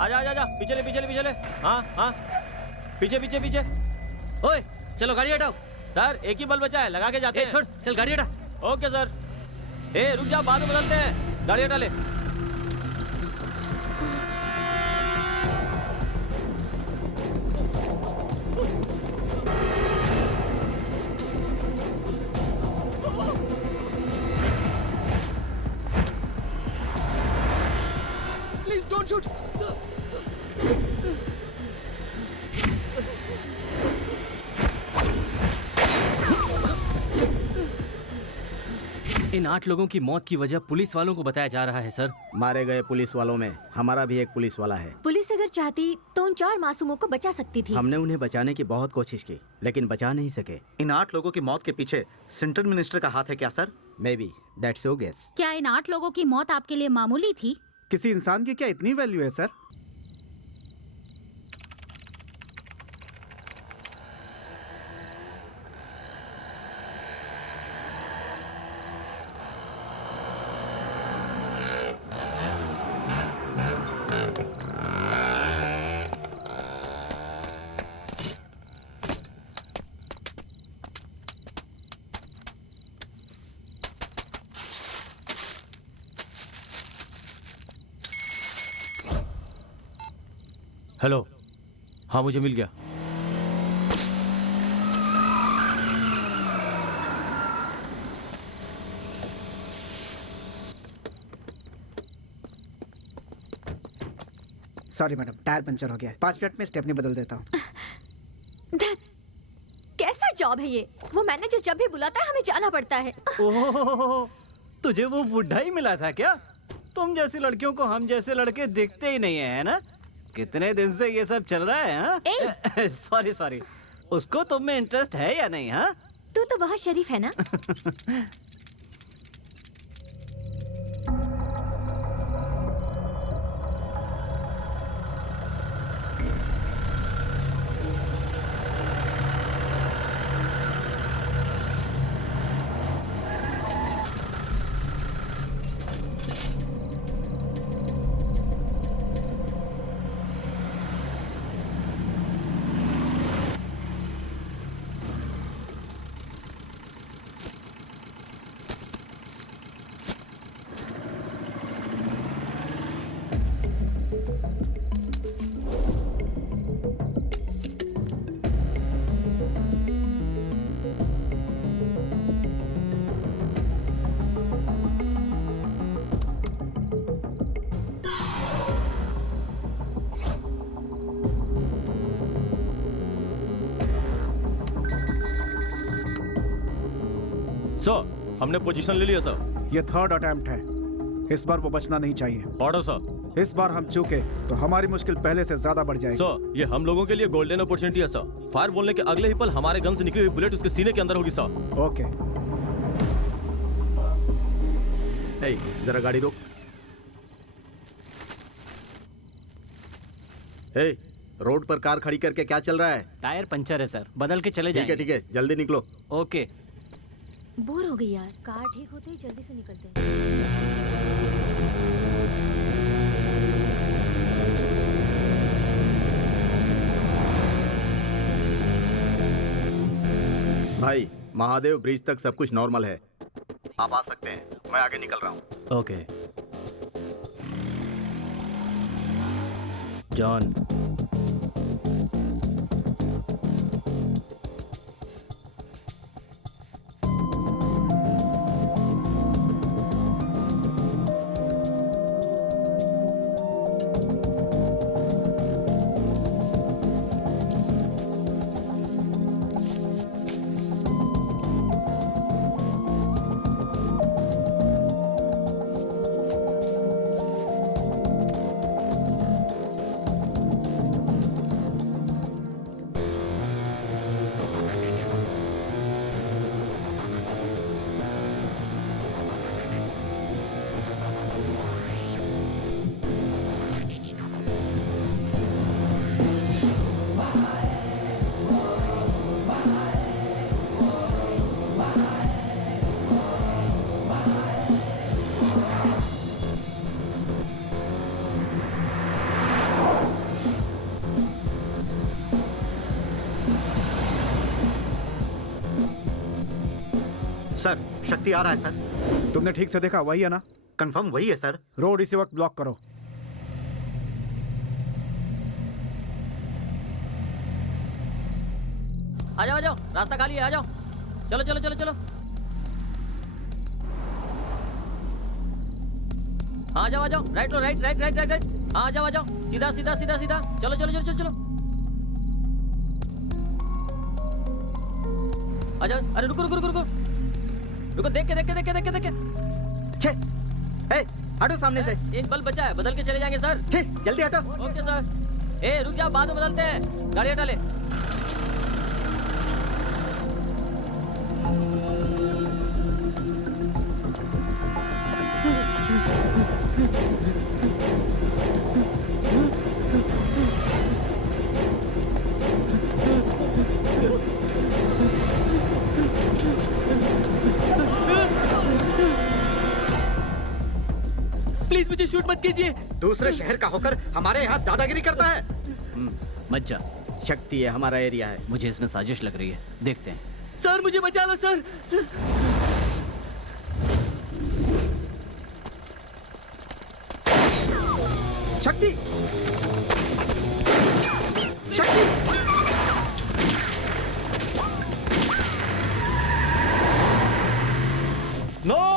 आजा आजा आजा, पीछे ले पीछे ले पीछे ले। हाँ हाँ, पीछे पीछे पीछे। ओए चलो गाड़ी हटाओ। सर एक ही बल्ब बचा है, लगा के जाते हैं। छोड़, चल गाड़ी हटा। Okay sir. रुक जा, बाद में बदलते हैं। गाड़ी हटा ले। Please don't shoot sir. इन 8 लोगों की मौत की वजह पुलिस वालों को बताया जा रहा है सर। मारे गए पुलिस वालों में हमारा भी एक पुलिस वाला है। पुलिस अगर चाहती तो उन 4 मासूमों को बचा सकती थी। हमने उन्हें बचाने की बहुत कोशिश की लेकिन बचा नहीं सके। इन 8 लोगों की मौत के पीछे सेंट्रल मिनिस्टर का हाथ है क्या sir? Maybe that's your guess. क्या इन 8 लोगों की मौत आपके लिए मामूली थी? किसी इंसान की क्या इतनी वैल्यू है सर? हेलो, हाँ मुझे मिल गया। सॉरी मैडम, टायर पंचर हो गया। 5 मिनट में स्टेपनी बदल देता हूँ। कैसा जॉब है ये? वो मैनेजर जब भी बुलाता है हमें जाना पड़ता है। ओह, तुझे वो बुढ़ा ही मिला था क्या? तुम जैसी लड़कियों को हम जैसे लड़के देखते ही नहीं है ना? कितने दिन से ये सब चल रहा है? हाँ? सॉरी सॉरी, उसको तुम में इंटरेस्ट है या नहीं? हाँ, तू तो बहुत शरीफ है ना। सर हमने पोजीशन ले लिया सर। ये 3rd अटेम्प्ट है, इस बार वो बचना नहीं चाहिए। Order sir. इस बार हम चूके तो हमारी मुश्किल पहले से ज्यादा बढ़ जाएगी। सर ये हम लोगों के लिए गोल्डन अपॉर्चुनिटी है सर। फायर बोलने के अगले ही पल हमारे गन से निकली हुई बुलेट उसके सीने के अंदर होगी सर। ओके। जरा गाड़ी रोक। रोड पर कार खड़ी करके क्या चल रहा है? टायर पंचर है सर, बदल के चले जाएंगे। ठीक है जल्दी निकलो। ओके। बोर हो गई यार, कार ठीक होते ही जल्दी से निकलते हैं। भाई महादेव ब्रिज तक सब कुछ नॉर्मल है, आप आ सकते हैं। मैं आगे निकल रहा हूँ। Okay John. सर शक्ति आ रहा है सर। तुमने ठीक से देखा, वही है ना? कंफर्म वही है सर। रोड इसी वक्त ब्लॉक करो। आ जाओ, रास्ता खाली है, आ जाओ। चलो चलो चलो चलो, आ जाओ राइट लो, right right right right right. आ जाओ सीधा सीधा सीधा सीधा, चलो चलो चलो चलो चलो, आ जाओ। अरे रुको रुको रुको रुको रुको, देख के छे, ए, हटो सामने से। एक बल्ब बचा है, बदल के चले जाएंगे सर। छे, जल्दी हटो। Okay sir. ए रुक जाओ, बाद में बदलते हैं, गाड़ी हटा ले। प्लीज मुझे शूट मत कीजिए। दूसरे शहर का होकर हमारे यहाँ दादागिरी करता है। मत जा, शक्ति है, हमारा एरिया है। मुझे इसमें साजिश लग रही है, देखते हैं। सर मुझे बचा लो सर। शक्ति, शक्ति, नो।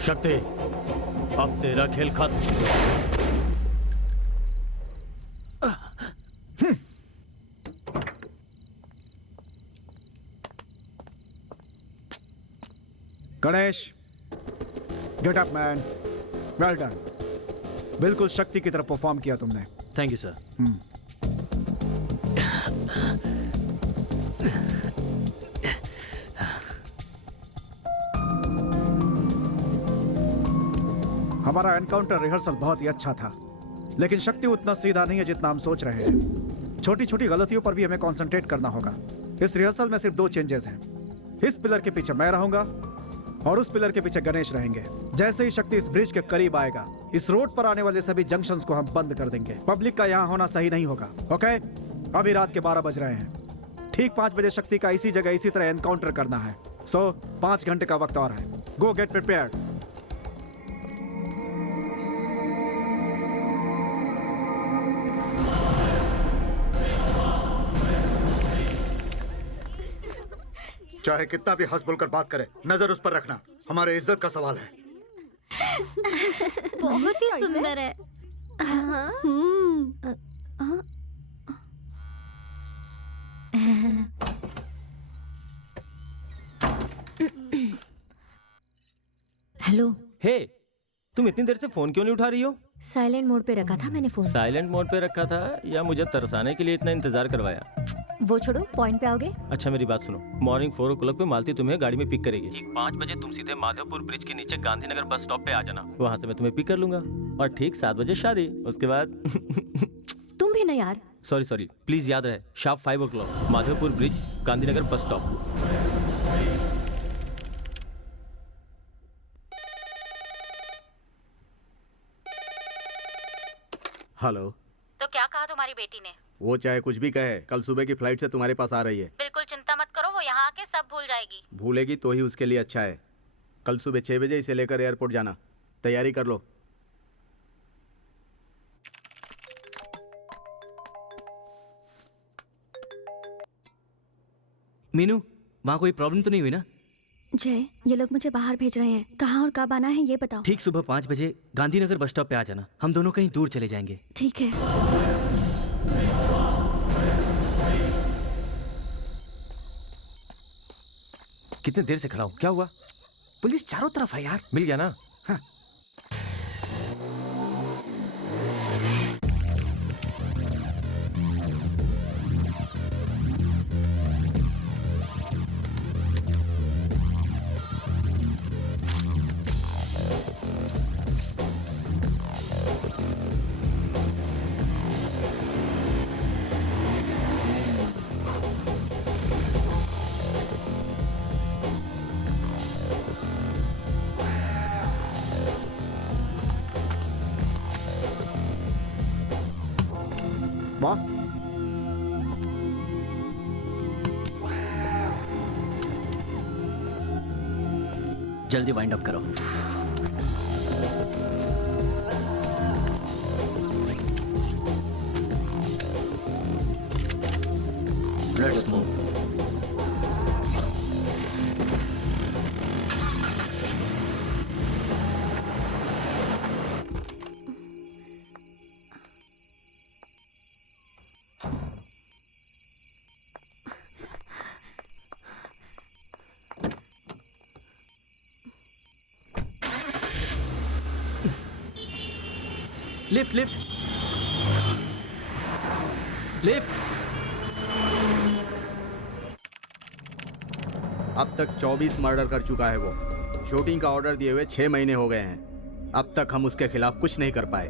शक्ति, अब तेरा खेल खत्म। Ganesh, get up man, well done. बिल्कुल शक्ति की तरफ परफॉर्म किया तुमने। Thank you sir. हमारा एनकाउंटर रिहर्सल बहुत ही अच्छा था, लेकिन शक्ति उतना सीधा नहीं है जितना हम सोच रहे हैं। छोटी छोटी गलतियों पर भी हमें कंसंट्रेट करना होगा। इस रिहर्सल में सिर्फ 2 चेंजेस हैं। इस पिलर के पीछे मैं रहूंगा और उस पिलर के पीछे गणेश रहेंगे। जैसे ही शक्ति इस ब्रिज के करीब आएगा, इस रोड पर आने वाले सभी जंक्शंस को हम बंद कर देंगे। पब्लिक का यहाँ होना सही नहीं होगा। ओके, अभी रात के 12 बज रहे हैं। ठीक 5 बजे शक्ति का इसी जगह इसी तरह एनकाउंटर करना है। सो 5 घंटे का वक्त और है। गो गेट प्रिपेयर्ड। चाहे कितना भी हंस बोलकर बात करे, नजर उस पर रखना हमारे इज्जत का सवाल है। बहुत ही सुंदर है। हेलो। हे, तुम इतनी देर से फोन क्यों नहीं उठा रही हो? साइलेंट मोड पे रखा था मैंने फोन। साइलेंट मोड पे रखा था या मुझे तरसाने के लिए इतना इंतजार करवाया? वो छोड़ो, पॉइंट पे आओगे? अच्छा मेरी बात सुनो, मॉर्निंग 4 o'clock पे मालती तुम्हें गाड़ी में पिक करेगी। ठीक 5 बजे तुम सीधे माधवपुर ब्रिज के नीचे गांधीनगर बस स्टॉप पे आ जाना। वहाँ से मैं तुम्हें पिक कर लूंगा और ठीक 7 बजे शादी, उसके बाद तुम भी ना यार। सॉरी प्लीज याद रहे, sharp 5 o'clock Madhopur bridge Gandhinagar bus stop. Hello. तो क्या कहा तुम्हारी बेटी ने? वो चाहे कुछ भी कहे, कल सुबह की फ्लाइट से तुम्हारे पास आ रही है। बिल्कुल चिंता मत करो, वो यहाँ आके सब भूल जाएगी। भूलेगी तो ही उसके लिए अच्छा है। कल सुबह 6 बजे इसे लेकर एयरपोर्ट जाना। तैयारी कर लो। मीनू, वहाँ कोई प्रॉब्लम तो नहीं हुई ना? जय, ये लोग मुझे बाहर भेज रहे हैं। कहाँ और कब आना है ये बताओ। ठीक सुबह 5 बजे गांधीनगर बस स्टॉप पे आ जाना। हम दोनों कहीं दूर चले जाएंगे। ठीक है। कितने देर से खड़ा हूँ, क्या हुआ? पुलिस चारों तरफ है यार। मिल गया ना? हाँ। बॉस जल्दी वाइंड अप करो। Let's move. Lift lift lift. अब तक 24 मर्डर कर चुका है वो। शूटिंग का ऑर्डर दिए हुए 6 महीने हो गए हैं। अब तक हम उसके खिलाफ कुछ नहीं कर पाए।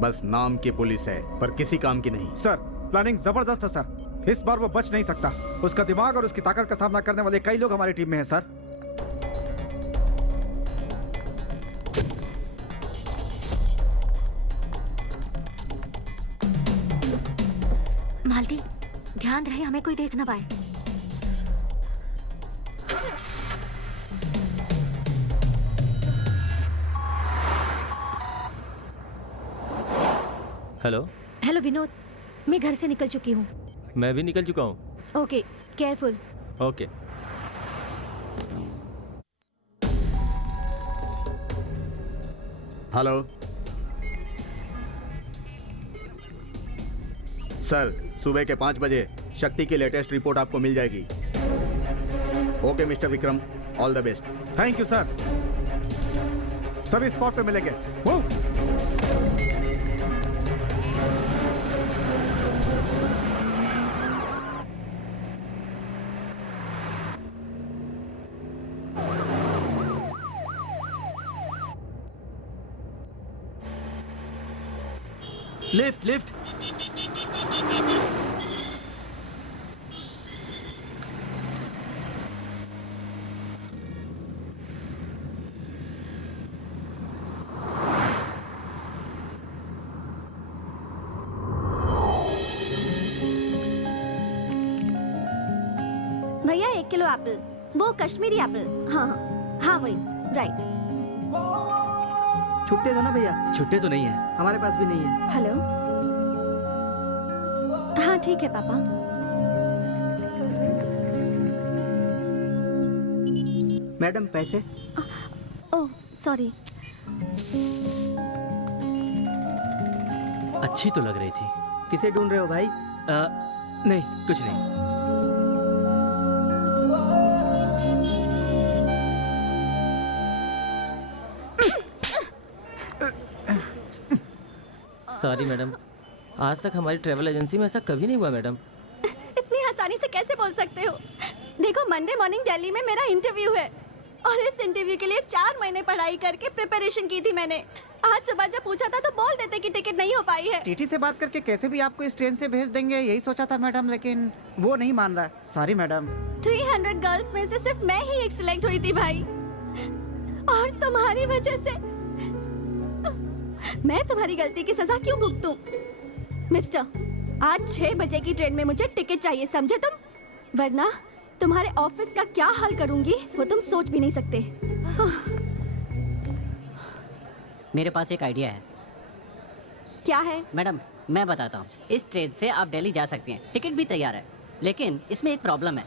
बस नाम की पुलिस है पर किसी काम की नहीं। सर प्लानिंग जबरदस्त है सर। इस बार वो बच नहीं सकता। उसका दिमाग और उसकी ताकत का सामना करने वाले कई लोग हमारी टीम में हैं सर। मालती ध्यान रहे हमें कोई देख ना पाए। हेलो। हेलो विनोद, मैं घर से निकल चुकी हूँ। मैं भी निकल चुका हूँ। Okay careful. Okay. Hello sir, सुबह के 5 बजे शक्ति की लेटेस्ट रिपोर्ट आपको मिल जाएगी। Okay mister Vikram, all the best. Thank you sir. सभी स्पॉट पे मिलेंगे। मूव। Lift lift. भैया 1 किलो एप्पल, वो कश्मीरी एप्पल। हाँ हाँ हाँ वही राइट। छुट्टे दो ना भैया, छुट्टे तो नहीं है। हमारे पास भी नहीं है। हेलो। हाँ ठीक है पापा। मैडम पैसे। Oh sorry. अच्छी तो लग रही थी। किसे ढूंढ रहे हो भाई? नहीं कुछ नहीं। सॉरी मैडम, आज तक हमारी ट्रैवल एजेंसी में ऐसा कभी नहीं हुआ मैडम। इतनी आसानी से कैसे बोल सकते हो? देखो मंडे मॉर्निंग दिल्ली में मेरा इंटरव्यू है और इस इंटरव्यू के लिए 4 महीने पढ़ाई करके प्रिपरेशन की थी मैंने। आज सुबह जब पूछा था तो बोल देते कि टिकट नहीं हो पाई है। टीटी से बात करके कैसे भी आपको इस ट्रेन से भेज देंगे यही सोचा था मैडम, लेकिन वो नहीं मान रहा। Sorry madam. 300 गर्ल्स में से सिर्फ मैं ही एक सिलेक्ट हुई थी भाई, और तुम्हारी वजह से मैं तुम्हारी गलती की सजा क्यों भुगतूं? मिस्टर, आज 6 बजे की ट्रेन में मुझे टिकट चाहिए, समझे तुम? वरना तुम्हारे ऑफिस का क्या हाल करूंगी वो तुम सोच भी नहीं सकते। मेरे पास एक आइडिया है। क्या है? मैडम मैं बताता हूँ। इस ट्रेन से आप दिल्ली जा सकती हैं, टिकट भी तैयार है, लेकिन इसमें एक प्रॉब्लम है।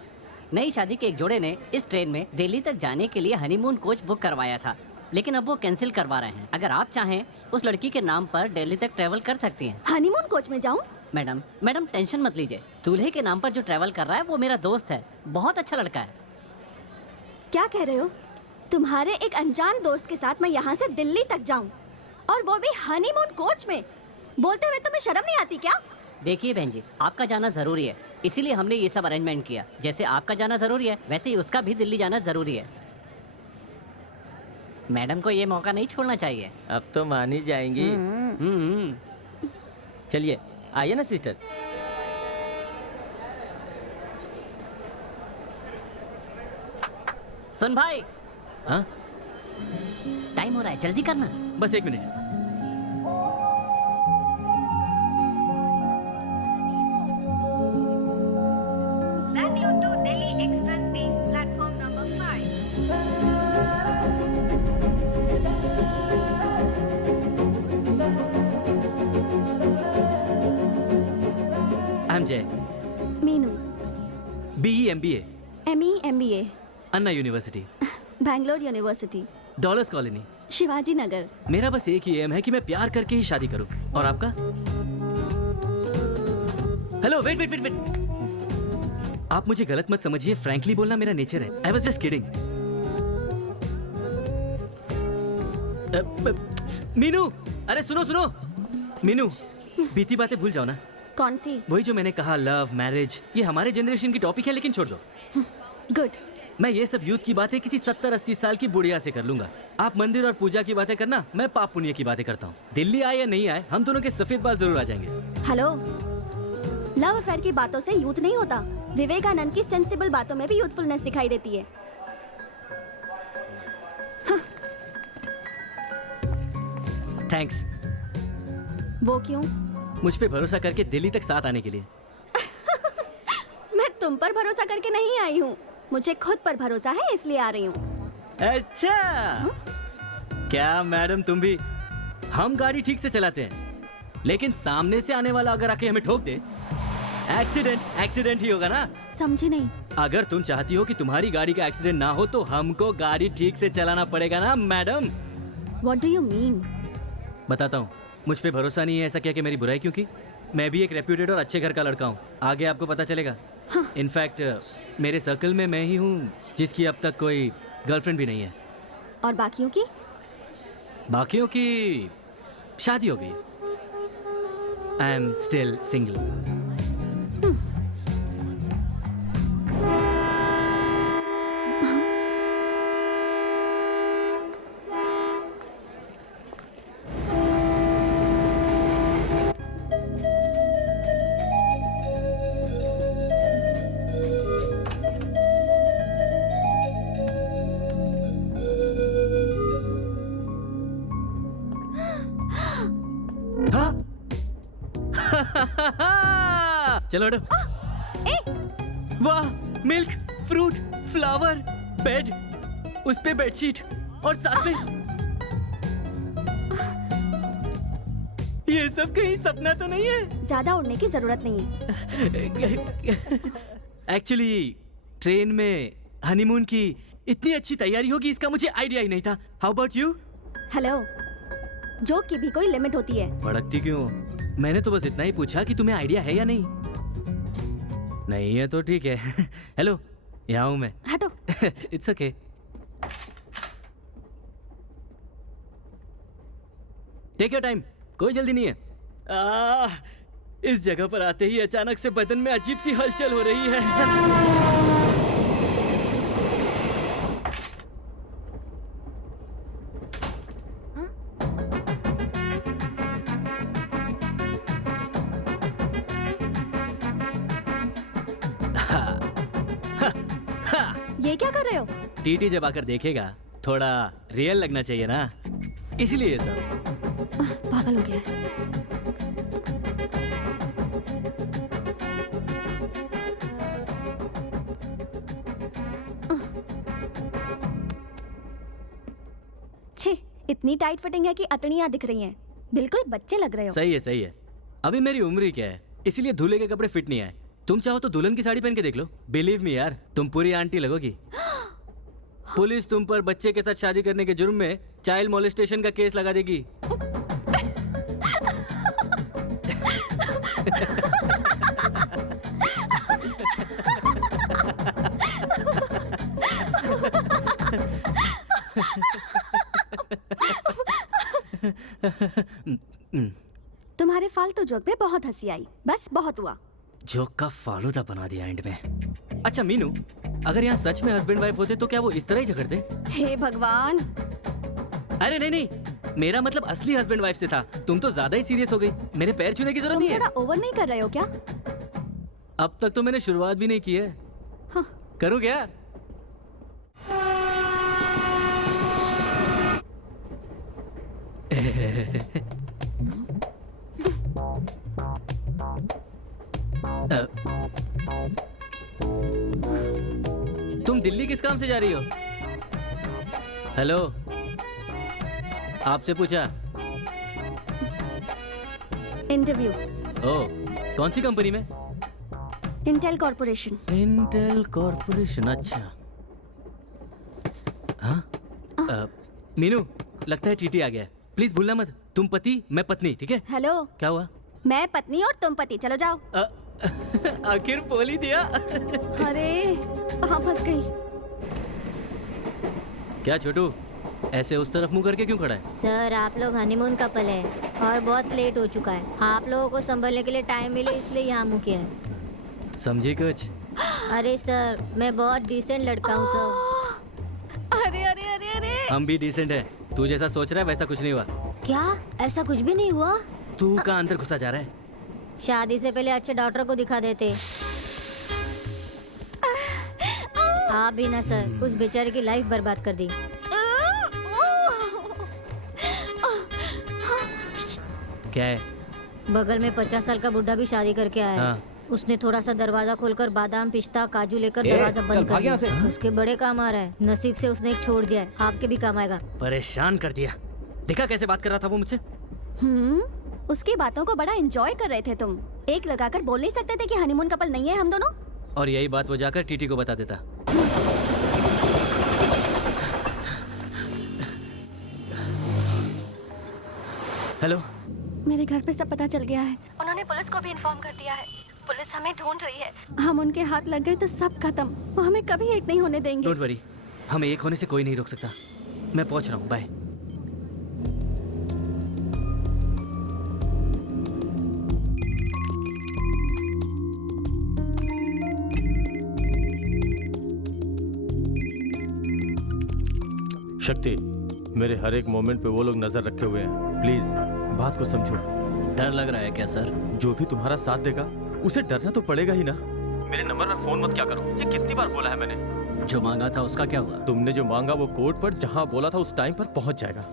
नई शादी के एक जोड़े ने इस ट्रेन में दिल्ली तक जाने के लिए हनीमून कोच बुक करवाया था, लेकिन अब वो कैंसिल करवा रहे हैं। अगर आप चाहें उस लड़की के नाम पर दिल्ली तक ट्रैवल कर सकती हैं। हनीमून कोच में जाऊं? मैडम टेंशन मत लीजिए। दूल्हे के नाम पर जो ट्रैवल कर रहा है वो मेरा दोस्त है, बहुत अच्छा लड़का है। क्या कह रहे हो? तुम्हारे एक अनजान दोस्त के साथ मैं यहाँ से दिल्ली तक जाऊं, और वो भी हनीमून कोच में? बोलते हुए तुम्हें शर्म नहीं आती क्या? देखिए बहन जी, आपका जाना जरूरी है, इसीलिए हमने ये सब अरेंजमेंट किया। जैसे आपका जाना जरूरी है वैसे ही उसका भी दिल्ली जाना जरूरी है। मैडम को ये मौका नहीं छोड़ना चाहिए। अब तो मान ही जाएंगी। चलिए आइए ना सिस्टर। सुन भाई, हाँ टाइम हो रहा है, जल्दी करना। बस 1 मिनट। I'm Jay. Meenu, BE MBA, ME MBA, Anna University, Bangalore University, Dollars Colony. Shivaji Nagar. मेरा बस एक ही एम है कि मैं प्यार करके ही शादी करूं। और आपका? Hello, wait wait wait wait. आप मुझे गलत मत समझिए, फ्रैंकली बोलना मेरा नेचर है। I was just kidding. Meenu, अरे सुनो सुनो। मीनू, बीती बातें भूल जाओ ना। कौन सी? वही जो मैंने कहा, लव, मैरिज, ये हमारे जनरेशन की टॉपिक है, लेकिन छोड़ दो। गुड। मैं ये सब यूथ की बातें किसी 70-80 साल की बुढ़िया से कर लूंगा। आप मंदिर और पूजा की बातें करना, मैं पाप पुण्य की बातें करता हूँ। दिल्ली आए या नहीं आए, हम दोनों के सफेद बाल जरूर आ जाएंगे। हेलो, लव अफेयर की बातों से यूथ नहीं होता। विवेकानंद की सेंसिबल बातों में भी यूथफुलनेस दिखाई देती है। थैंक्स। वो क्यों? मुझ पे भरोसा करके दिल्ली तक साथ आने के लिए। मैं तुम पर भरोसा करके नहीं आई हूँ, मुझे खुद पर भरोसा है, इसलिए आ रही हूँ। अच्छा, क्या मैडम तुम भी? हम गाड़ी ठीक से चलाते हैं, लेकिन सामने से आने वाला अगर आके हमें ठोक दे, एक्सीडेंट ही होगा ना। समझी नहीं। अगर तुम चाहती हो कि तुम्हारी गाड़ी का एक्सीडेंट ना हो, तो हमको गाड़ी ठीक से चलाना पड़ेगा ना madam. What do you mean? बताता हूँ। मुझ पे भरोसा नहीं है ऐसा क्या कि मेरी बुराई क्यों की? मैं भी एक रेप्यूटेड और अच्छे घर का लड़का हूँ, आगे आपको पता चलेगा। इनफैक्ट मेरे सर्कल में मैं ही हूँ जिसकी अब तक कोई गर्लफ्रेंड भी नहीं है। और बाकियों की? बाकियों की शादी हो गई। I am still single. चलो हटो। वाह, मिल्क, फ्रूट, फ्लावर, बेड, उस पे बेडशीट और साथ में ये सब कहीं सपना तो नहीं है? ज्यादा उड़ने की जरूरत नहीं है। एक्चुअली ट्रेन में हनीमून की इतनी अच्छी तैयारी होगी इसका मुझे आइडिया ही नहीं था। How about you? Hello, joke की भी कोई लिमिट होती है। भड़कती क्यों? मैंने तो बस इतना ही पूछा कि तुम्हें आइडिया है या नहीं। नहीं है तो ठीक है। हेलो, यहाँ हूँ मैं। हटो। It's okay. Take your time, कोई जल्दी नहीं है। इस जगह पर आते ही अचानक से बदन में अजीब सी हलचल हो रही है। ये क्या कर रहे हो? टीटी जब आकर देखेगा थोड़ा रियल लगना चाहिए ना, इसलिए ये सब। पागल हो गया है। छी, इतनी टाइट फिटिंग है कि अतड़ियां दिख रही हैं। बिल्कुल बच्चे लग रहे हो। सही है सही है। अभी मेरी उम्र ही क्या है, इसीलिए दूल्हे के कपड़े फिट नहीं आए। तुम चाहो तो दुल्हन की साड़ी पहन के देख लो। बिलीव मी यार, तुम पूरी आंटी लगोगी। पुलिस तुम पर बच्चे के साथ शादी करने के जुर्म में चाइल्ड मोलेस्टेशन का केस लगा देगी। तुम्हारे फालतू जोक पे बहुत हंसी आई, बस बहुत हुआ। जोक का फालूदा बना दिया एंड में। अच्छा मीनू, अगर यहाँ सच में हस्बैंड वाइफ होते तो क्या वो इस तरह ही झगड़ते? हे भगवान। अरे नहीं नहीं, मेरा मतलब असली हस्बैंड वाइफ से था। तुम तो ज्यादा ही सीरियस हो गई। मेरे पैर छूने की जरूरत तुम नहीं है। थोड़ा ओवर नहीं कर रहे हो क्या? अब तक तो मैंने शुरुआत भी नहीं की है। हाँ। करूँ क्या? तुम दिल्ली किस काम से जा रही हो? हेलो, आपसे पूछा। इंटरव्यू। ओह, कौन सी कंपनी में? Intel corporation. इंटेल कॉर्पोरेशन, अच्छा। हाँ मीनू, लगता है टीटी आ गया है। प्लीज भूलना मत, तुम पति मैं पत्नी, ठीक है? हेलो, क्या हुआ? मैं पत्नी और तुम पति, चलो जाओ। आखिर बोल ही दिया। अरे कहाँ फंस गई? क्या छोटू, ऐसे उस तरफ मुंह करके क्यों खड़ा है? सर आप लोग हनीमून कपल है और बहुत लेट हो चुका है। आप लोगों को संभलने के लिए टाइम मिले इसलिए यहाँ मुँह किया है। समझे कुछ? अरे सर मैं बहुत डिसेंट लड़का हूँ सर। अरे अरे अरे अरे, हम भी डिसेंट है, तू जैसा सोच रहा है वैसा कुछ नहीं हुआ। क्या ऐसा कुछ भी नहीं हुआ? तू कहाँ अंदर घुसा जा रहा है? शादी से पहले अच्छे डॉक्टर को दिखा देते। आप भी ना सर, उस बेचारे की लाइफ बर्बाद कर दी। क्या है? बगल में 50 साल का बुढ़ा भी शादी करके आया है। हाँ। उसने थोड़ा सा दरवाजा खोलकर बादाम पिस्ता काजू लेकर दरवाजा बंद कर दिया। उसके बड़े काम आ रहा है। नसीब से उसने एक छोड़ दिया है, आपके भी काम आएगा। परेशान कर दिया। देखा कैसे बात कर रहा था वो मुझसे? उसकी बातों को बड़ा एंजॉय कर रहे थे तुम। एक लगाकर बोल नहीं सकते थे कि हनीमून कपल नहीं है हम दोनों? और यही बात वो जाकर टीटी को बता देता। हेलो, मेरे घर पे सब पता चल गया है। उन्होंने पुलिस को भी इन्फॉर्म कर दिया है। पुलिस हमें ढूंढ रही है। हम उनके हाथ लग गए तो सब खत्म। वो हमें कभी एक नहीं होने देंगे। डोंट वरी, हमें एक होने से कोई नहीं रोक सकता। मैं पहुंच रहा हूँ, बाय। शक्ति, मेरे हर एक मोमेंट पे वो लोग नजर रखे हुए हैं। प्लीज बात को समझो। डर लग रहा है क्या सर? जो भी तुम्हारा साथ देगा उसे डरना तो पड़ेगा ही ना। मेरे नंबर पर फोन मत क्या करो, ये कितनी बार बोला है मैंने। जो मांगा था उसका क्या हुआ? तुमने जो मांगा वो कोर्ट पर जहां बोला था उस टाइम पर पहुंच जाएगा।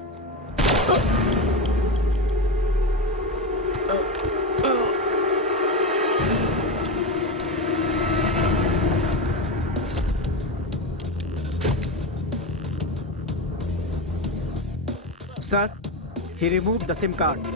Sir, he removed the SIM card.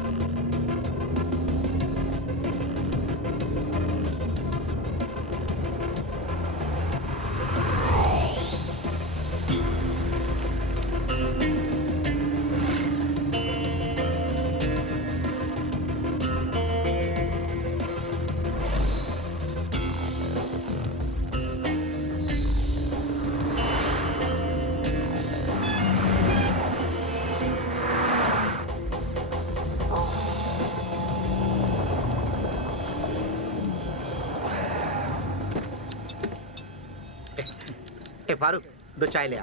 Farooq, दो चाय ले आ।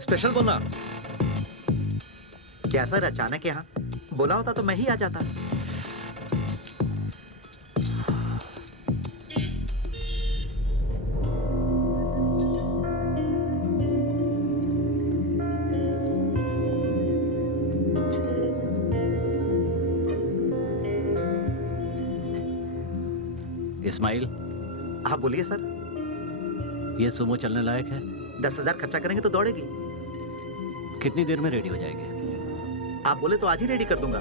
स्पेशल बोलना। क्या सर अचानक यहाँ? बोला होता तो मैं ही आ जाता। इस्माइल, आप बोलिए सर। ये सुमो चलने लायक है? 10,000 खर्चा करेंगे तो दौड़ेगी। कितनी देर में रेडी हो जाएगी? आप बोले तो आज ही रेडी कर दूंगा।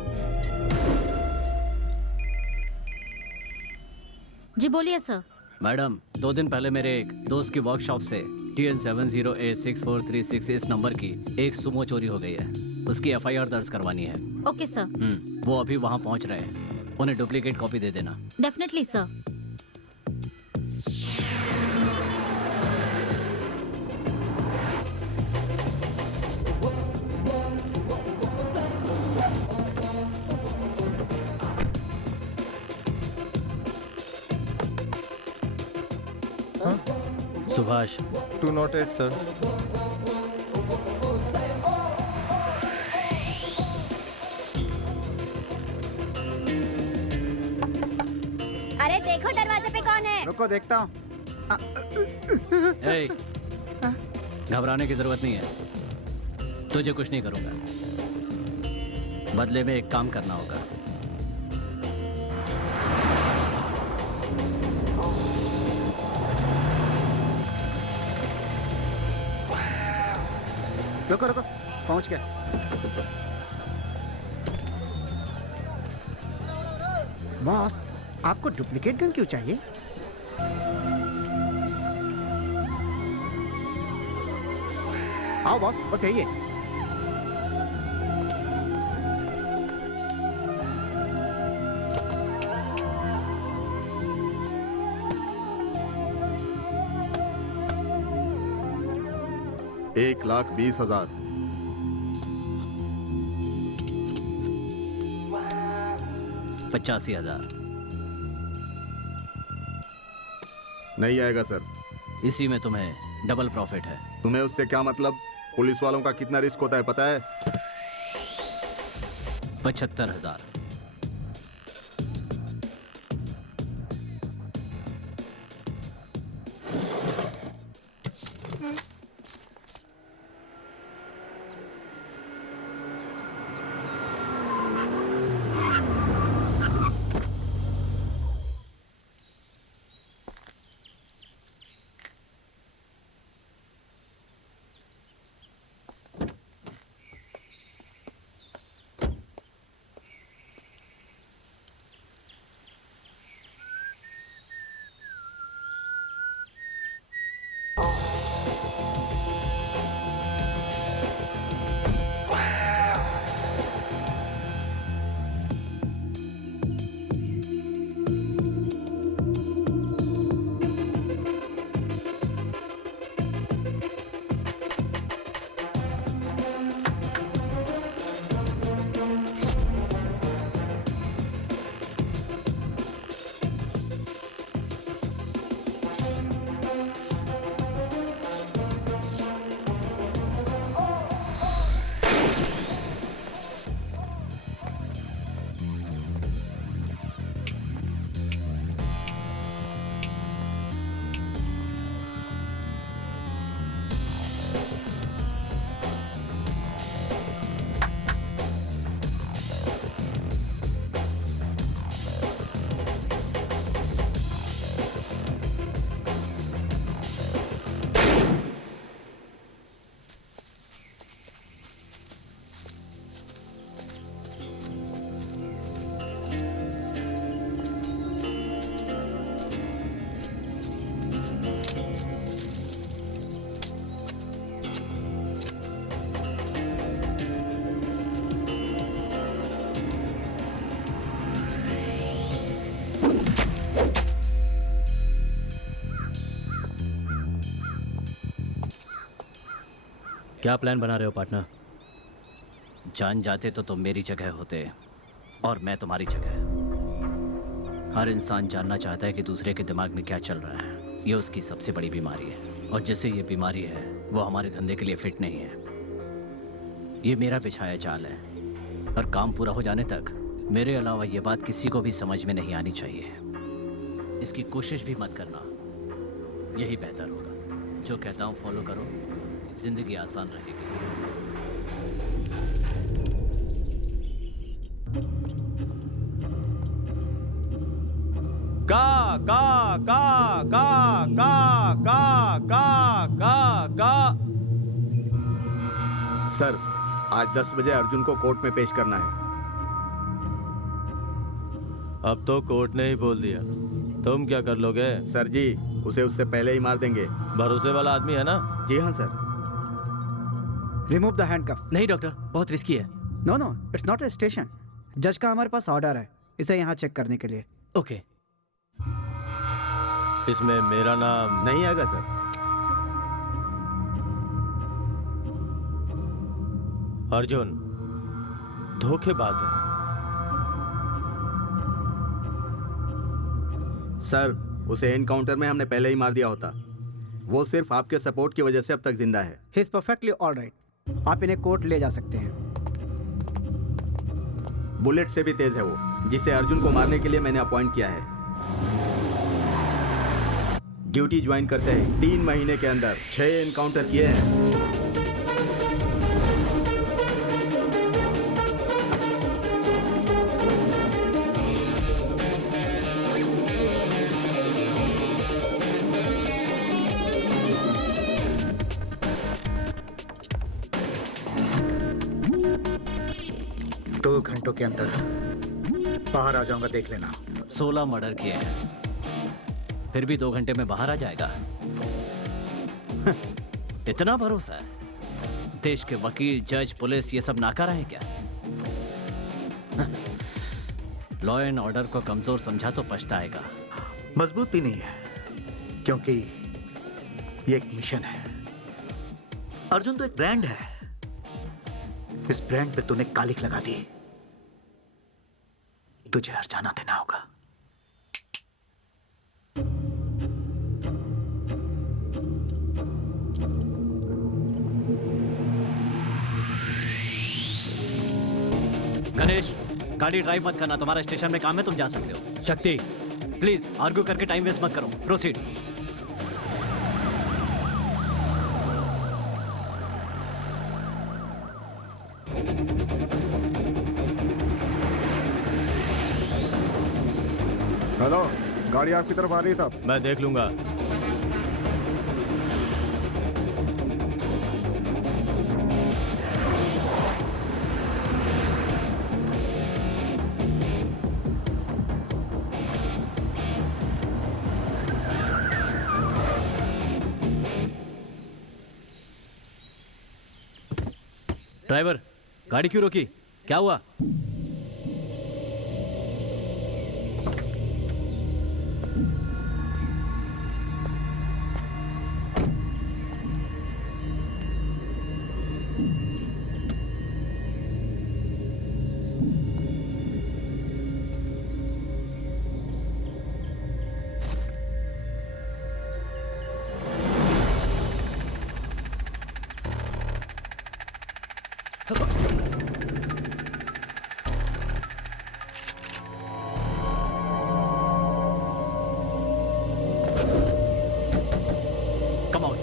जी बोलिए सर। मैडम, 2 दिन पहले मेरे एक दोस्त की वर्कशॉप से TN70A6436 इस नंबर की एक सुमो चोरी हो गई है। उसकी FIR दर्ज करवानी है। Okay sir. वो अभी वहाँ पहुँच रहे हैं। उन्हें डुप्लीकेट कॉपी दे देना। Definitely sir. सुभाष, 208 सर। अरे देखो दरवाजे पे कौन है। रुको देखता हूँ। ए, घबराने की जरूरत नहीं है। तुझे कुछ नहीं करूंगा। बदले में एक काम करना होगा। रुको रुको, पहुंच गया। बॉस, आपको डुप्लीकेट गन क्यों चाहिए? आओ बॉस, बस यही है। एक लाख 20,000। $85,000। नहीं आएगा सर। इसी में तुम्हें डबल प्रॉफिट है। तुम्हें उससे क्या मतलब? पुलिस वालों का कितना रिस्क होता है पता है? 75,000। क्या प्लान बना रहे हो पार्टनर? जान जाते तो तुम मेरी जगह होते और मैं तुम्हारी जगह। हर इंसान जानना चाहता है कि दूसरे के दिमाग में क्या चल रहा है। ये उसकी सबसे बड़ी बीमारी है और जिसे ये बीमारी है वो हमारे धंधे के लिए फिट नहीं है। ये मेरा बिछाया जाल है और काम पूरा हो जाने तक मेरे अलावा ये बात किसी को भी समझ में नहीं आनी चाहिए। इसकी कोशिश भी मत करना, यही बेहतर होगा। जो कहता हूँ फॉलो करो, जिंदगी आसान रहेगी। का का का का का का का का का। सर, आज 10 बजे अर्जुन को कोर्ट में पेश करना है। अब तो कोर्ट ने ही बोल दिया, तुम क्या कर लोगे? सर जी, उसे उससे पहले ही मार देंगे। भरोसे वाला आदमी है ना? जी हाँ सर। Remove the handcuff. नहीं डॉक्टर, बहुत रिस्की है। No no, it's not a station. जज का हमारे पास ऑर्डर है इसे यहाँ चेक करने के लिए। ओके। इसमें मेरा नाम नहीं आएगा सर। अर्जुन धोखेबाज है। सर, उसे एनकाउंटर में हमने पहले ही मार दिया होता। वो सिर्फ आपके सपोर्ट की वजह से अब तक जिंदा है। He is perfectly alright. आप इन्हें कोर्ट ले जा सकते हैं। बुलेट से भी तेज है वो, जिसे अर्जुन को मारने के लिए मैंने अपॉइंट किया है। ड्यूटी ज्वाइन करते हैं 3 महीने के अंदर 6 एनकाउंटर किए हैं। 2 घंटों के अंदर बाहर आ जाऊंगा, देख लेना। 16 मर्डर किए हैं, फिर भी 2 घंटे में बाहर आ जाएगा? इतना भरोसा है? देश के वकील, जज, पुलिस ये सब नाकारा है क्या? लॉ एंड ऑर्डर को कमजोर समझा तो पछताएगा। मजबूत भी नहीं है, क्योंकि ये एक मिशन है। अर्जुन तो एक ब्रांड है, इस ब्रांड पे तूने कालिख लगा दी, तुझे हर्जाना देना होगा। गणेश, गाड़ी ड्राइव मत करना, तुम्हारा स्टेशन में काम है, तुम जा सकते हो। शक्ति, प्लीज आर्ग्यू करके टाइम वेस्ट मत करो, प्रोसीड। हेलो, गाड़ी आपकी तरफ आ रही है साहब। मैं देख लूंगा। ड्राइवर, गाड़ी क्यों रोकी? क्या हुआ? Come on,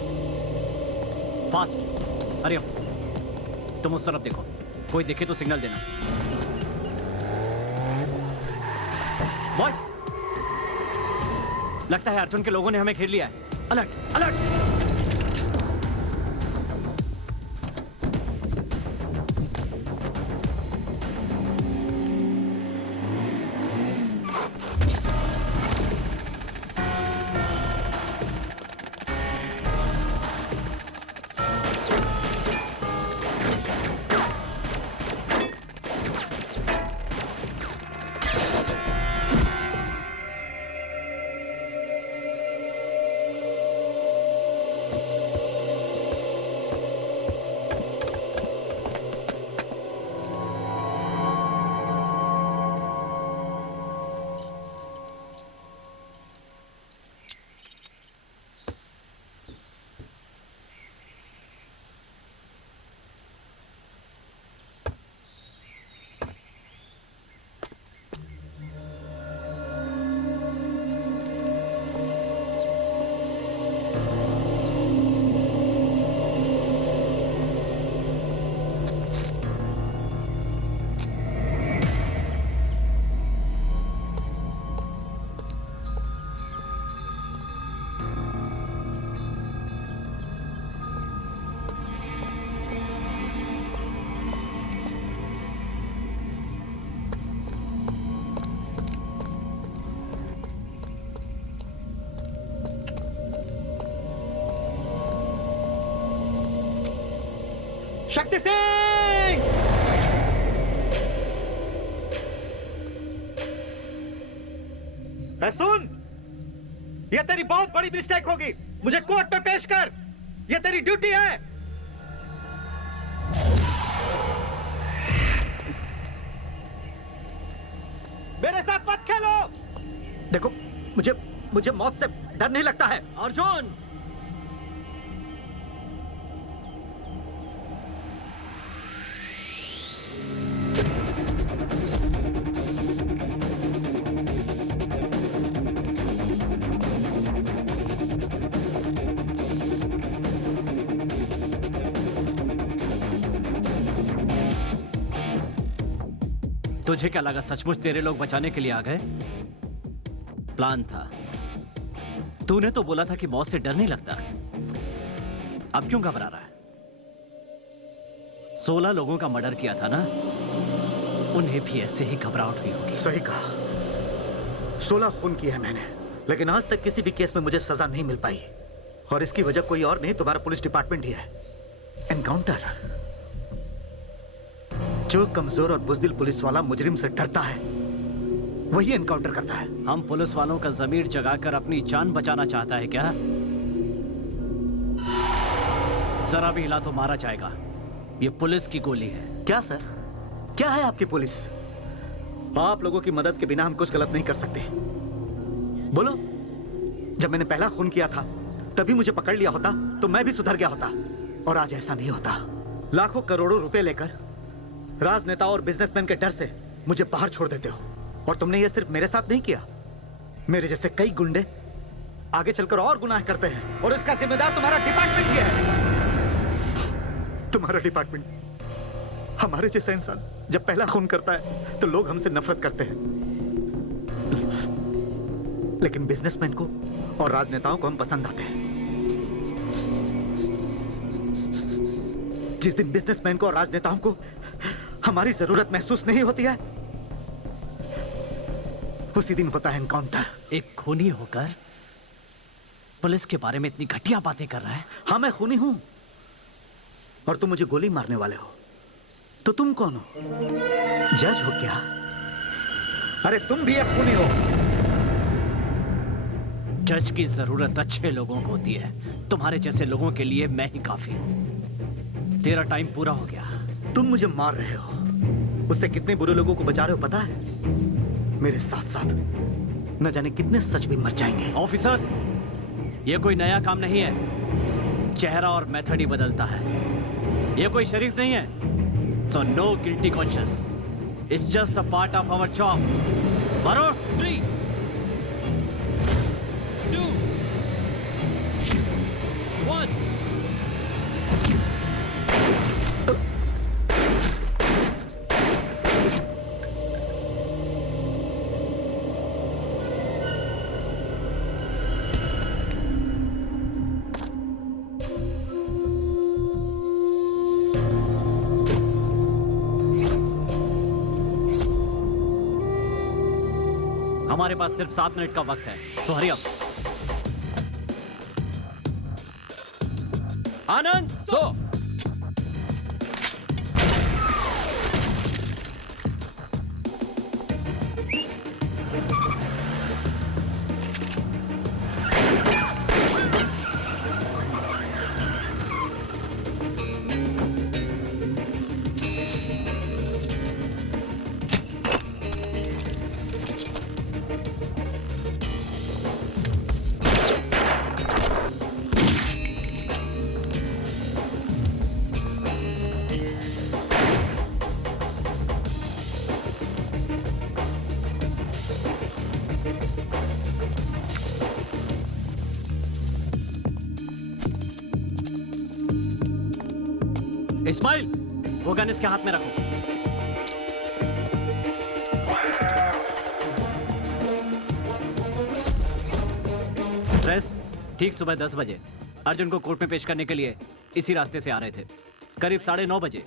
fast, hurry up. तुम उस तरफ देखो, कोई देखे तो सिग्नल देना। बॉयज, लगता है अर्जुन के लोगों ने हमें घेर लिया है। Alert, alert. शक्ति सिंह! सुन, ये तेरी बहुत बड़ी मिस्टेक होगी। मुझे कोर्ट में पेश कर, ये तेरी ड्यूटी है। मेरे साथ मत खेलो। देखो, मुझे मौत से डर नहीं लगता है। अर्जुन, तुझे क्या लगा सचमुच तेरे लोग बचाने के लिए आ गए? प्लान था। तूने तो बोला था कि मौत से डर नहीं लगता। अब क्यों घबरा रहा है? 16 लोगों का मर्डर किया था ना, उन्हें भी ऐसे ही घबराहट हुई होगी। सही कहा, 16 खून किए हैं मैंने, लेकिन आज तक किसी भी केस में मुझे सजा नहीं मिल पाई। और इसकी वजह कोई और नहीं, तुम्हारा पुलिस डिपार्टमेंट ही है। एनकाउंटर जो कमजोर और बुजदिल पुलिस वाला मुजरिम से डरता है वही एनकाउंटर करता है। हम पुलिस वालों का जमीर जगाकर अपनी जान बचाना चाहता है क्या? जरा भी हिला तो मारा जाएगा। ये पुलिस की गोली है। क्या सर, क्या है आपकी पुलिस? आप लोगों की मदद के बिना हम कुछ गलत नहीं कर सकते। बोलो, जब मैंने पहला खून किया था तभी मुझे पकड़ लिया होता तो मैं भी सुधर गया होता, और आज ऐसा नहीं होता। लाखों करोड़ों रुपए लेकर राजनेताओं और बिजनेसमैन के डर से मुझे बाहर छोड़ देते हो, और तुमने ये सिर्फ मेरे साथ नहीं किया, मेरे जैसे कई गुंडे आगे चलकर और गुनाह करते हैं, और इसका जिम्मेदार तुम्हारा डिपार्टमेंट ही है। तुम्हारा डिपार्टमेंट। हमारे जैसा इंसान जब पहला खून करता है तो लोग हमसे नफरत करते हैं, लेकिन बिजनेसमैन को और राजनेताओं को हम पसंद आते हैं। जिस दिन बिजनेसमैन को और राजनेताओं को हमारी जरूरत महसूस नहीं होती है, उसी दिन होता है एनकाउंटर। एक खूनी होकर पुलिस के बारे में इतनी घटिया बातें कर रहा है। हाँ, मैं खूनी हूं, और तुम मुझे गोली मारने वाले हो। तो तुम कौन हो? जज हो क्या? अरे तुम भी एक खूनी हो। जज की जरूरत अच्छे लोगों को होती है। तुम्हारे जैसे लोगों के लिए मैं ही काफी हूं। तेरा टाइम पूरा हो गया। तुम मुझे मार रहे हो, उससे कितने बुरे लोगों को बचा रहे हो पता है? मेरे साथ साथ न जाने कितने सच भी मर जाएंगे। ऑफिसर्स, ये कोई नया काम नहीं है। चेहरा और मेथड ही बदलता है। ये कोई शरीफ नहीं है। So no guilty conscience. It's just a part of our job. Varun, 3, 2, 1. हमारे पास सिर्फ 7 मिनट का वक्त है, तो हरी अप। आनंद, सो। इस्माइल, वो गन इसके हाथ में रखो। प्रेस, ठीक सुबह 10 बजे अर्जुन को कोर्ट में पेश करने के लिए इसी रास्ते से आ रहे थे। करीब 9:30 बजे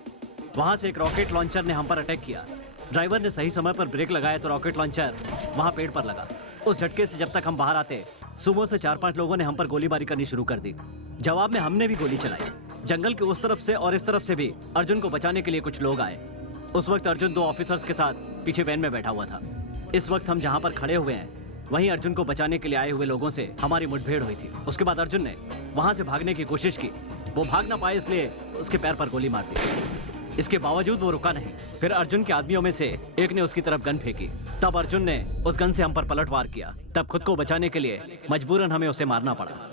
वहां से एक रॉकेट लॉन्चर ने हम पर अटैक किया। ड्राइवर ने सही समय पर ब्रेक लगाया तो रॉकेट लॉन्चर वहां पेड़ पर लगा। उस झटके से जब तक हम बाहर आते, सुमो से 4-5 लोगों ने हम पर गोलीबारी करनी शुरू कर दी। जवाब में हमने भी गोली चलाई। जंगल के उस तरफ से और इस तरफ से भी अर्जुन को बचाने के लिए कुछ लोग आए। उस वक्त अर्जुन 2 ऑफिसर्स के साथ पीछे वैन में बैठा हुआ था। इस वक्त हम जहां पर खड़े हुए हैं वहीं अर्जुन को बचाने के लिए आए हुए लोगों से हमारी मुठभेड़ हुई थी। उसके बाद अर्जुन ने वहां से भागने की कोशिश की। वो भाग ना पाए इसलिए उसके पैर पर गोली मार दी। इसके बावजूद वो रुका नहीं। फिर अर्जुन के आदमियों में से एक ने उसकी तरफ गन फेंकी। तब अर्जुन ने उस गन से हम पर पलटवार किया। तब खुद को बचाने के लिए मजबूरन हमें उसे मारना पड़ा।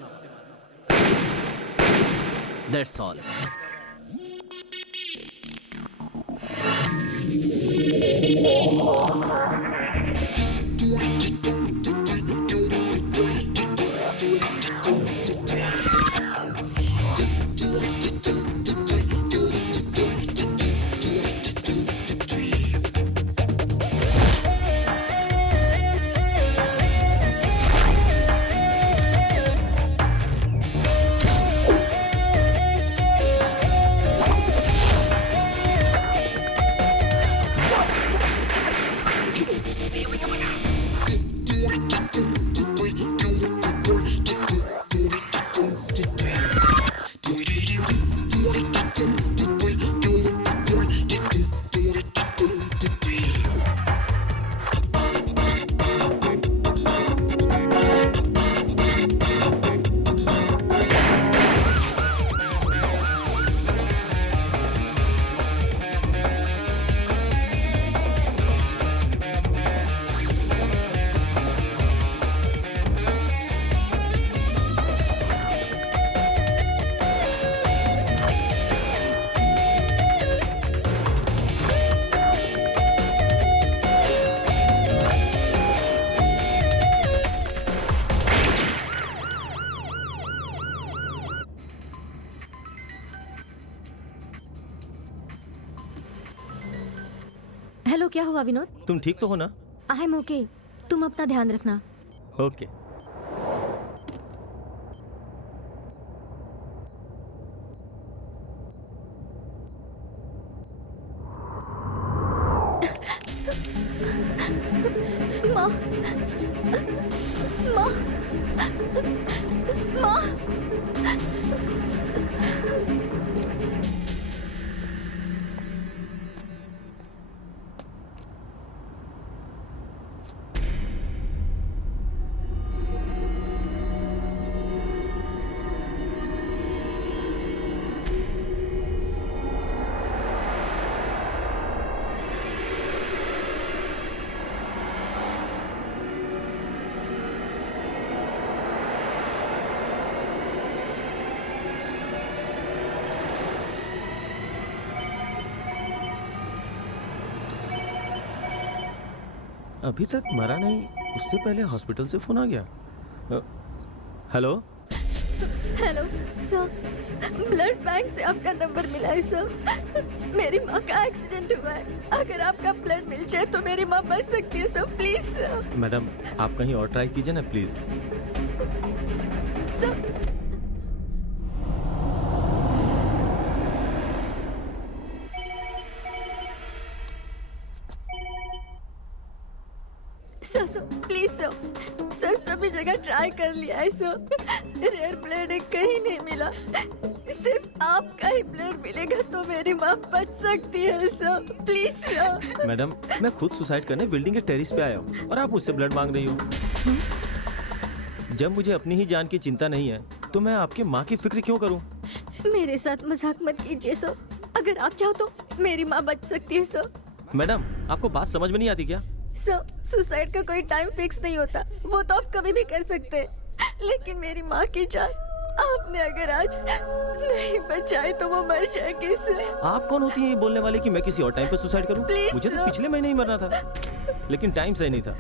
That's all. क्या हुआ विनोद? तुम ठीक तो हो ना? आई एम ओके, तुम अपना ध्यान रखना। ओके। माँ, माँ, माँ। अभी तक मरा नहीं, उससे पहले हॉस्पिटल से फोन आ गया। Hello hello sir, blood bank से आपका नंबर मिला है सर। मेरी माँ का एक्सीडेंट हुआ है, अगर आपका ब्लड मिल जाए तो मेरी माँ बच सकती है सर, प्लीज सर। मैडम, आप कहीं और ट्राई कीजिए ना please. Sir, sir sir please sir, sir सभी जगह ट्राई कर लिया है सर, रेयर ब्लड कहीं नहीं मिला, सिर्फ आपका ही ब्लड मिलेगा तो मेरी माँ बच सकती है सर, प्लीज सर। मैडम, मैं खुद सुसाइड करने बिल्डिंग के टेरिस पे आया हूँ और आप मुझसे ब्लड मांग रही हो। जब मुझे अपनी ही जान की चिंता नहीं है तो मैं आपके माँ की फिक्र क्यों करूँ? मेरे साथ मजाक मत कीजिए सर, अगर आप चाहो तो मेरी माँ बच सकती है सर। मैडम, आपको बात समझ में नहीं आती क्या? सर, सुसाइड का कोई टाइम फिक्स नहीं होता, वो तो आप कभी भी कर सकते हैं, लेकिन मेरी माँ की जान आपने अगर आज नहीं बचाई तो वो मर जाएगी सर। आप कौन होती है ये बोलने वाली कि मैं किसी और टाइम पे सुसाइड करूं? Please, मुझे तो sir. पिछले महीने ही मरना था, लेकिन टाइम सही नहीं था।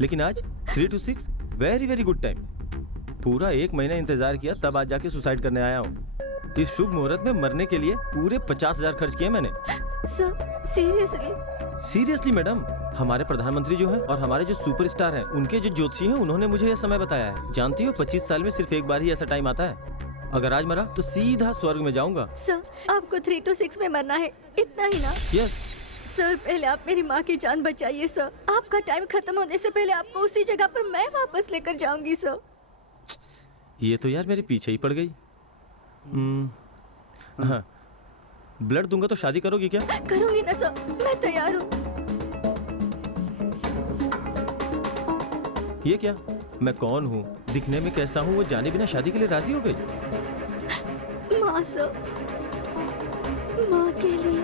लेकिन आज 3 to 6 very very good time. पूरा 1 महीना इंतजार किया, तब आज जाके सुसाइड करने आया हूँ। इस शुभ मुहूर्त में मरने के लिए पूरे 50,000 खर्च किए मैंने। Sir seriously? सीरियसली मैडम, हमारे प्रधानमंत्री जो हैं और हमारे जो सुपरस्टार हैं, उनके जो ज्योतिषी हैं, उन्होंने मुझे यह समय बताया है। जानती हो, 25 साल में सिर्फ एक बार ही ऐसा टाइम आता है। अगर आज मरा तो सीधा स्वर्ग में जाऊंगा। सर, आपको 3 to 6 में मरना है, इतना ही ना? यस। सर, पहले आप मेरी माँ की जान बचाइए सर। आपका टाइम खत्म होने से पहले आपको उसी जगह पर मैं वापस लेकर जाऊंगी सर। ये तो यार मेरे पीछे ही पड़ गई। हाँ, ब्लड दूंगा तो शादी करोगी क्या? करूंगी ना सर, मैं तैयार हूँ। ये क्या? मैं कौन हूँ, दिखने में कैसा हूँ, वो जाने बिना शादी के लिए राजी हो गई? माँ सर, माँ के लिए।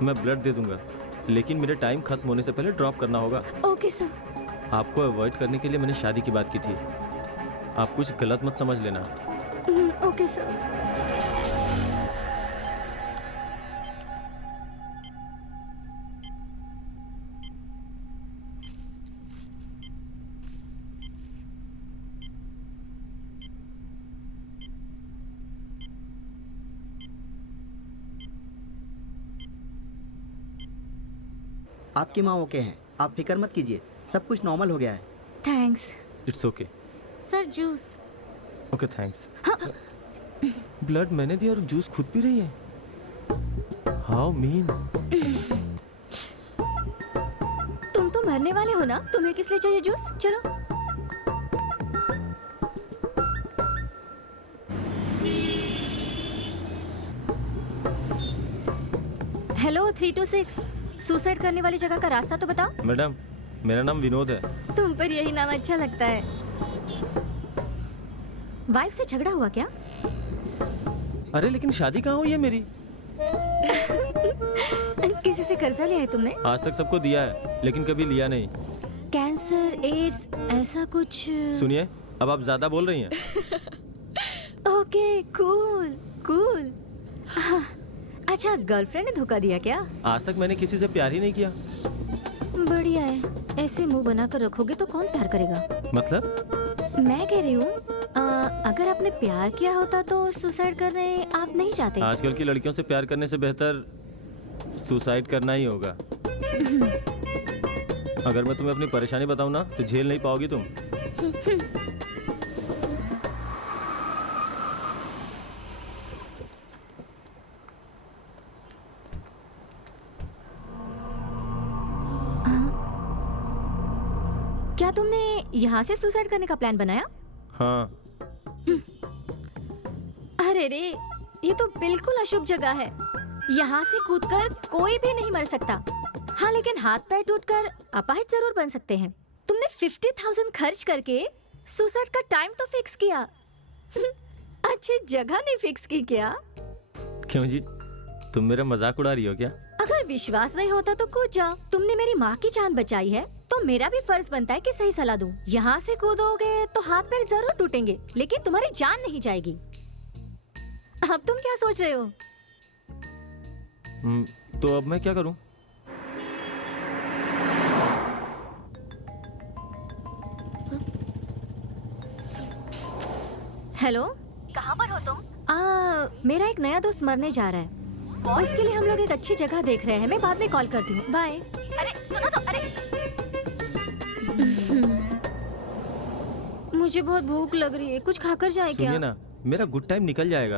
मैं ब्लड दे दूंगा, लेकिन मेरे टाइम खत्म होने से पहले ड्रॉप करना होगा। Okay sir. आपको अवॉइड करने के लिए मैंने शादी की बात की थी, आप कुछ गलत मत समझ लेना। Okay sir. आपकी माँ ओके हैं, आप फिक्र मत कीजिए, सब कुछ नॉर्मल हो गया है। Thanks. It's okay. Sir juice. Okay thanks. Blood मैंने दिया और जूस खुद पी रही है। How mean. तुम तो मरने वाले हो ना, तुम्हें किस लिए चाहिए जूस? चलो। हेलो 3 to 6, सुसाइड करने वाली जगह का रास्ता तो बताओ। मैडम, मेरा नाम विनोद है। तुम पर यही नाम अच्छा लगता है। वाइफ से झगड़ा हुआ क्या? अरे लेकिन शादी कहाँ हुई है मेरी? किसी से कर्जा लिया है तुमने? आज तक सबको दिया है, लेकिन कभी लिया नहीं। कैंसर, एड्स, ऐसा कुछ? सुनिए, अब आप ज्यादा बोल रही हैं। Okay, cool cool. अच्छा, गर्लफ्रेंड ने धोखा दिया क्या? आज तक मैंने किसी से प्यार ही नहीं किया। बढ़िया है, ऐसे मुंह बनाकर रखोगे तो कौन प्यार करेगा? मतलब? मैं कह रही हूँ अगर आपने प्यार किया होता तो सुसाइड करने आप नहीं चाहते? आजकल की लड़कियों से प्यार करने से बेहतर सुसाइड करना ही होगा। अगर मैं तुम्हें अपनी परेशानी बताऊं ना तो झेल नहीं पाओगी तुम। क्या तुमने यहाँ से सुसाइड करने का प्लान बनाया? हाँ। अरे रे, ये तो बिल्कुल अशुभ जगह है। यहाँ से कूदकर कोई भी नहीं मर सकता। हाँ, लेकिन हाथ पैर टूटकर अपाहिज जरूर बन सकते हैं। तुमने 50,000 खर्च करके सुसाइड का टाइम तो फिक्स किया, अच्छी जगह नहीं फिक्स की क्या? क्यों जी, तुम मेरा मजाक उड़ा रही हो क्या? अगर विश्वास नहीं होता तो कूद जाओ। तुमने मेरी माँ की जान बचाई है तो मेरा भी फर्ज बनता है कि सही सलाह दूं। यहाँ से कूदोगे तो हाथ पैर जरूर टूटेंगे, लेकिन तुम्हारी जान नहीं जाएगी। अब तुम क्या सोच रहे हो? तो अब मैं क्या करूं? हेलो, कहाँ पर हो तुम? मेरा एक नया दोस्त मरने जा रहा है। उसके लिए हम लोग एक अच्छी जगह देख रहे हैं। मैं बाद में कॉल करती हूँ। बाय। अरे सुनो तो, अरे मुझे बहुत भूख लग रही है, कुछ खाकर जाए क्या? सुनिए ना, मेरा गुड टाइम निकल जाएगा।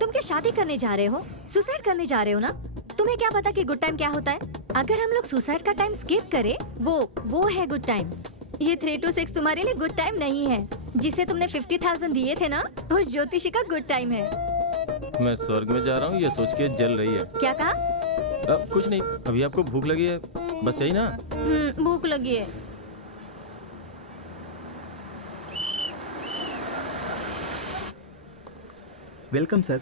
तुम क्या शादी करने जा रहे हो? सुसाइड करने जा रहे हो ना? तुम्हें क्या पता कि गुड टाइम क्या होता है? अगर हम लोग सुसाइड का टाइम स्किप करें, वो है गुड टाइम। ये 3 to 6 तुम्हारे लिए गुड टाइम नहीं है। जिसे तुमने 50,000 दिए थे ना, वो ज्योतिषी का गुड टाइम है। मैं स्वर्ग में जा रहा हूँ ये सोच के जल रही है। क्या कहा? कुछ नहीं, अभी आपको भूख लगी है, बस यही ना? भूख लगी है। Welcome sir.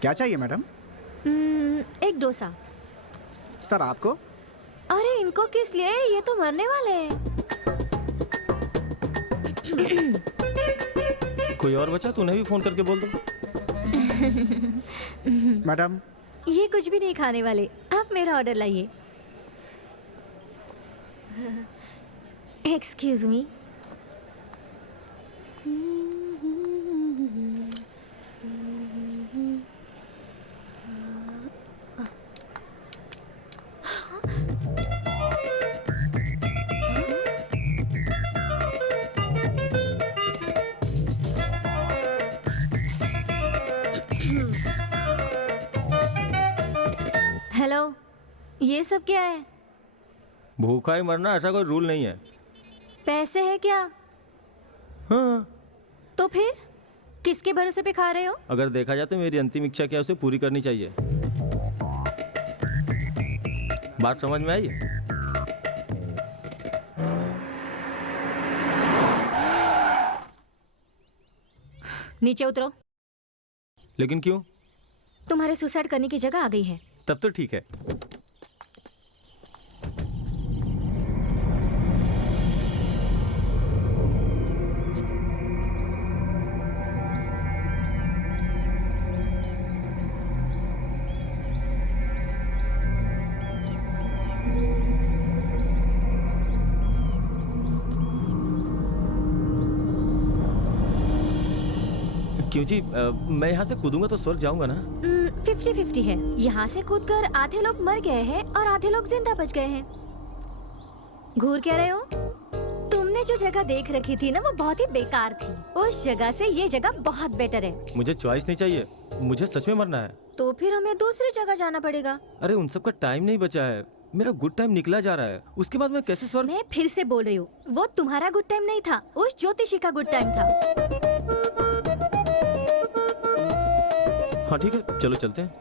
क्या चाहिए मैडम? एक डोसा। सर आपको? अरे इनको किस लिए? ये तो मरने वाले हैं। कोई और बचा तो उन्हें भी फोन करके बोल दो। मैडम, ये कुछ भी नहीं खाने वाले, आप मेरा ऑर्डर लाइए। Excuse me. हेलो, ये सब क्या है? भूखा ही मरना ऐसा कोई रूल नहीं है। पैसे है क्या? हाँ। तो फिर किसके भरोसे पे खा रहे हो? अगर देखा जाए तो मेरी अंतिम इच्छा क्या है उसे पूरी करनी चाहिए। बात समझ में आई? नीचे उतरो। लेकिन क्यों? तुम्हारे सुसाइड करने की जगह आ गई है। तब तो ठीक है। क्यों जी, मैं यहाँ से कूदूंगा तो स्वर्ग जाऊंगा ना? 50-50 है। यहाँ से कूदकर आधे लोग मर गए हैं और आधे लोग जिंदा बच गए हैं। घूर क्या रहे हो? तुमने जो जगह देख रखी थी ना, वो बहुत ही बेकार थी। उस जगह से ये जगह बहुत बेटर है। मुझे चॉइस नहीं चाहिए, मुझे सच में मरना है। तो फिर हमें दूसरी जगह जाना पड़ेगा। अरे उन सब का टाइम नहीं बचा है, मेरा गुड टाइम निकला जा रहा है। उसके बाद मैं कैसे स्वर्ग? मैं फिर से बोल रही हूँ, वो तुम्हारा गुड टाइम नहीं था, उस ज्योतिषी का गुड टाइम था। हाँ ठीक है, चलो चलते हैं।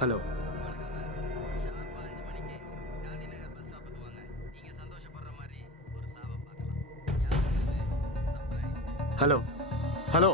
हेलो। Hello hello.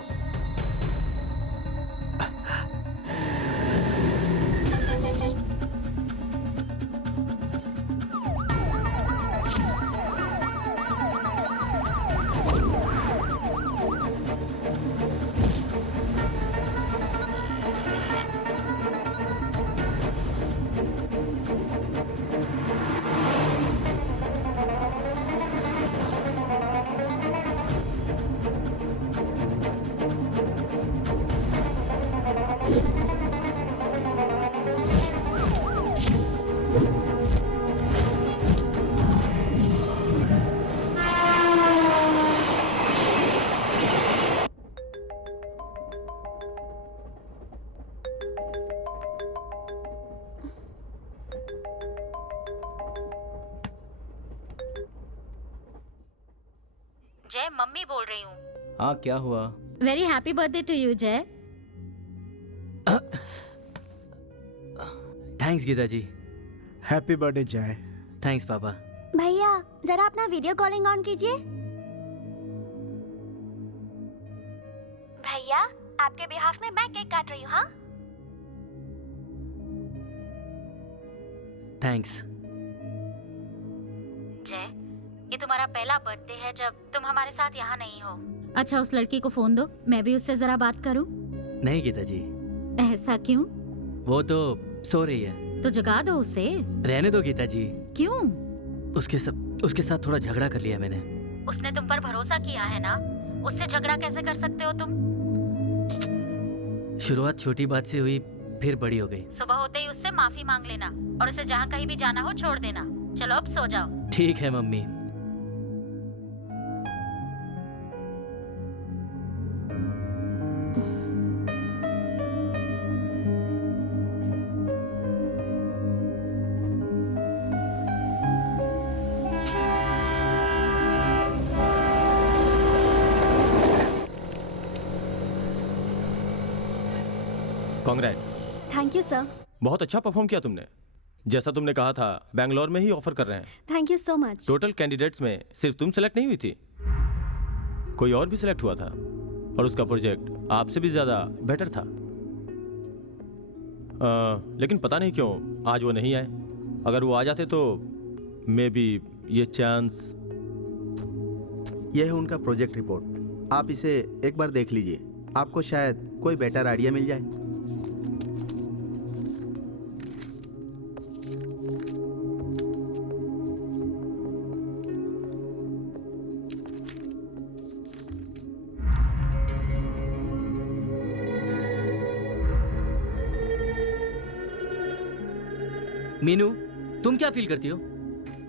मम्मी बोल रही हूँ। हाँ क्या हुआ? Very happy birthday to you Jay. Thanks Geeta ji. Happy birthday Jay. Thanks पापा। भैया जरा अपना वीडियो कॉलिंग ऑन कीजिए। भैया आपके बिहाफ में मैं केक काट रही हूँ। हाँ थैंक्स। जय, ये तुम्हारा पहला बर्थडे है जब तुम हमारे साथ यहाँ नहीं हो। अच्छा उस लड़की को फोन दो, मैं भी उससे जरा बात करूं। नहीं गीता जी। ऐसा क्यों? वो तो सो रही है। तो जगा दो उसे। रहने दो गीता जी। क्यों? उसके साथ थोड़ा झगड़ा कर लिया मैंने। उसने तुम पर भरोसा किया है ना, उससे झगड़ा कैसे कर सकते हो तुम? शुरुआत छोटी बात से हुई, फिर बड़ी हो गई। सुबह होते ही उससे माफी मांग लेना और उसे जहाँ कहीं भी जाना हो छोड़ देना। चलो अब सो जाओ। ठीक है mummy. Congrats. Thank you sir. बहुत अच्छा परफॉर्म किया तुमने। जैसा तुमने कहा था, बैंगलोर में ही ऑफर कर रहे हैं। Thank you so much. Total candidates में सिर्फ तुम सेलेक्ट नहीं हुई थी, कोई और भी सिलेक्ट हुआ था और उसका प्रोजेक्ट आपसे भी ज्यादा बेटर था। लेकिन पता नहीं क्यों आज वो नहीं आए। अगर वो आ जाते तो मे बी ये चांस। यह है उनका प्रोजेक्ट रिपोर्ट, आप इसे एक बार देख लीजिए, आपको शायद कोई बेटर आइडिया मिल जाए। मीनू, तुम क्या फील करती हो?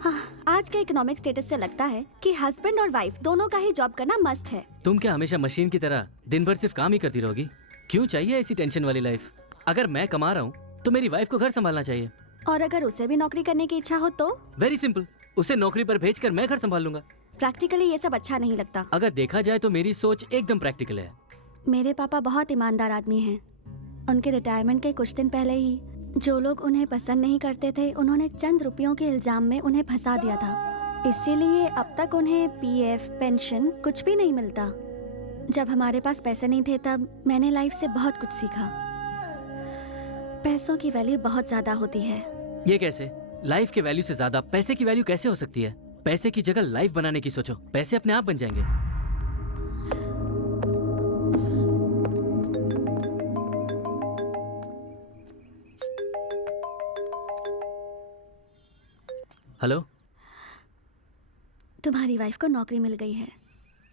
हाँ, आज के इकोनॉमिक स्टेटस से लगता है कि हस्बैंड और वाइफ दोनों का ही जॉब करना मस्ट है। तुम क्या हमेशा मशीन की तरह दिन भर सिर्फ काम ही करती रहोगी? क्यों चाहिए ऐसी टेंशन वाली लाइफ? अगर मैं कमा रहा हूँ तो मेरी वाइफ को घर संभालना चाहिए। और अगर उसे भी नौकरी करने की इच्छा हो तो? वेरी सिंपल, उसे नौकरी पर भेजकर मैं घर संभाल लूंगा। प्रैक्टिकली ये सब अच्छा नहीं लगता। अगर देखा जाए तो मेरी सोच एकदम प्रैक्टिकल है। मेरे पापा बहुत ईमानदार आदमी हैं। उनके रिटायरमेंट के कुछ दिन पहले ही जो लोग उन्हें पसंद नहीं करते थे, उन्होंने चंद रुपयों के इल्जाम में उन्हें फंसा दिया था। इसीलिए अब तक उन्हें पीएफ, पेंशन कुछ भी नहीं मिलता। जब हमारे पास पैसे नहीं थे तब मैंने लाइफ से बहुत कुछ सीखा। पैसों की वैल्यू बहुत ज्यादा होती है। ये कैसे? लाइफ के वैल्यू से ज्यादा पैसे की वैल्यू कैसे हो सकती है? पैसे की जगह लाइफ बनाने की सोचो, पैसे अपने आप बन जाएंगे। हेलो, तुम्हारी वाइफ को नौकरी मिल गई है।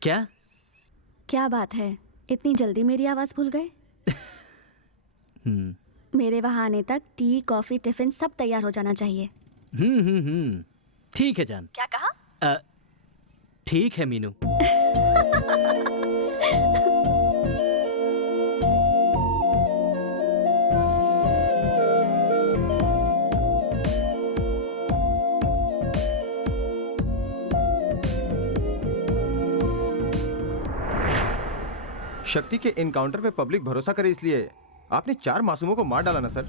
क्या? क्या बात है, इतनी जल्दी मेरी आवाज भूल गए? मेरे वहां आने तक टी, कॉफी, टिफिन सब तैयार हो जाना चाहिए। ठीक है जान। क्या कहा? ठीक है मीनू। शक्ति के इनकाउंटर पे पब्लिक भरोसा करे इसलिए आपने 4 मासूमों को मार डाला ना सर।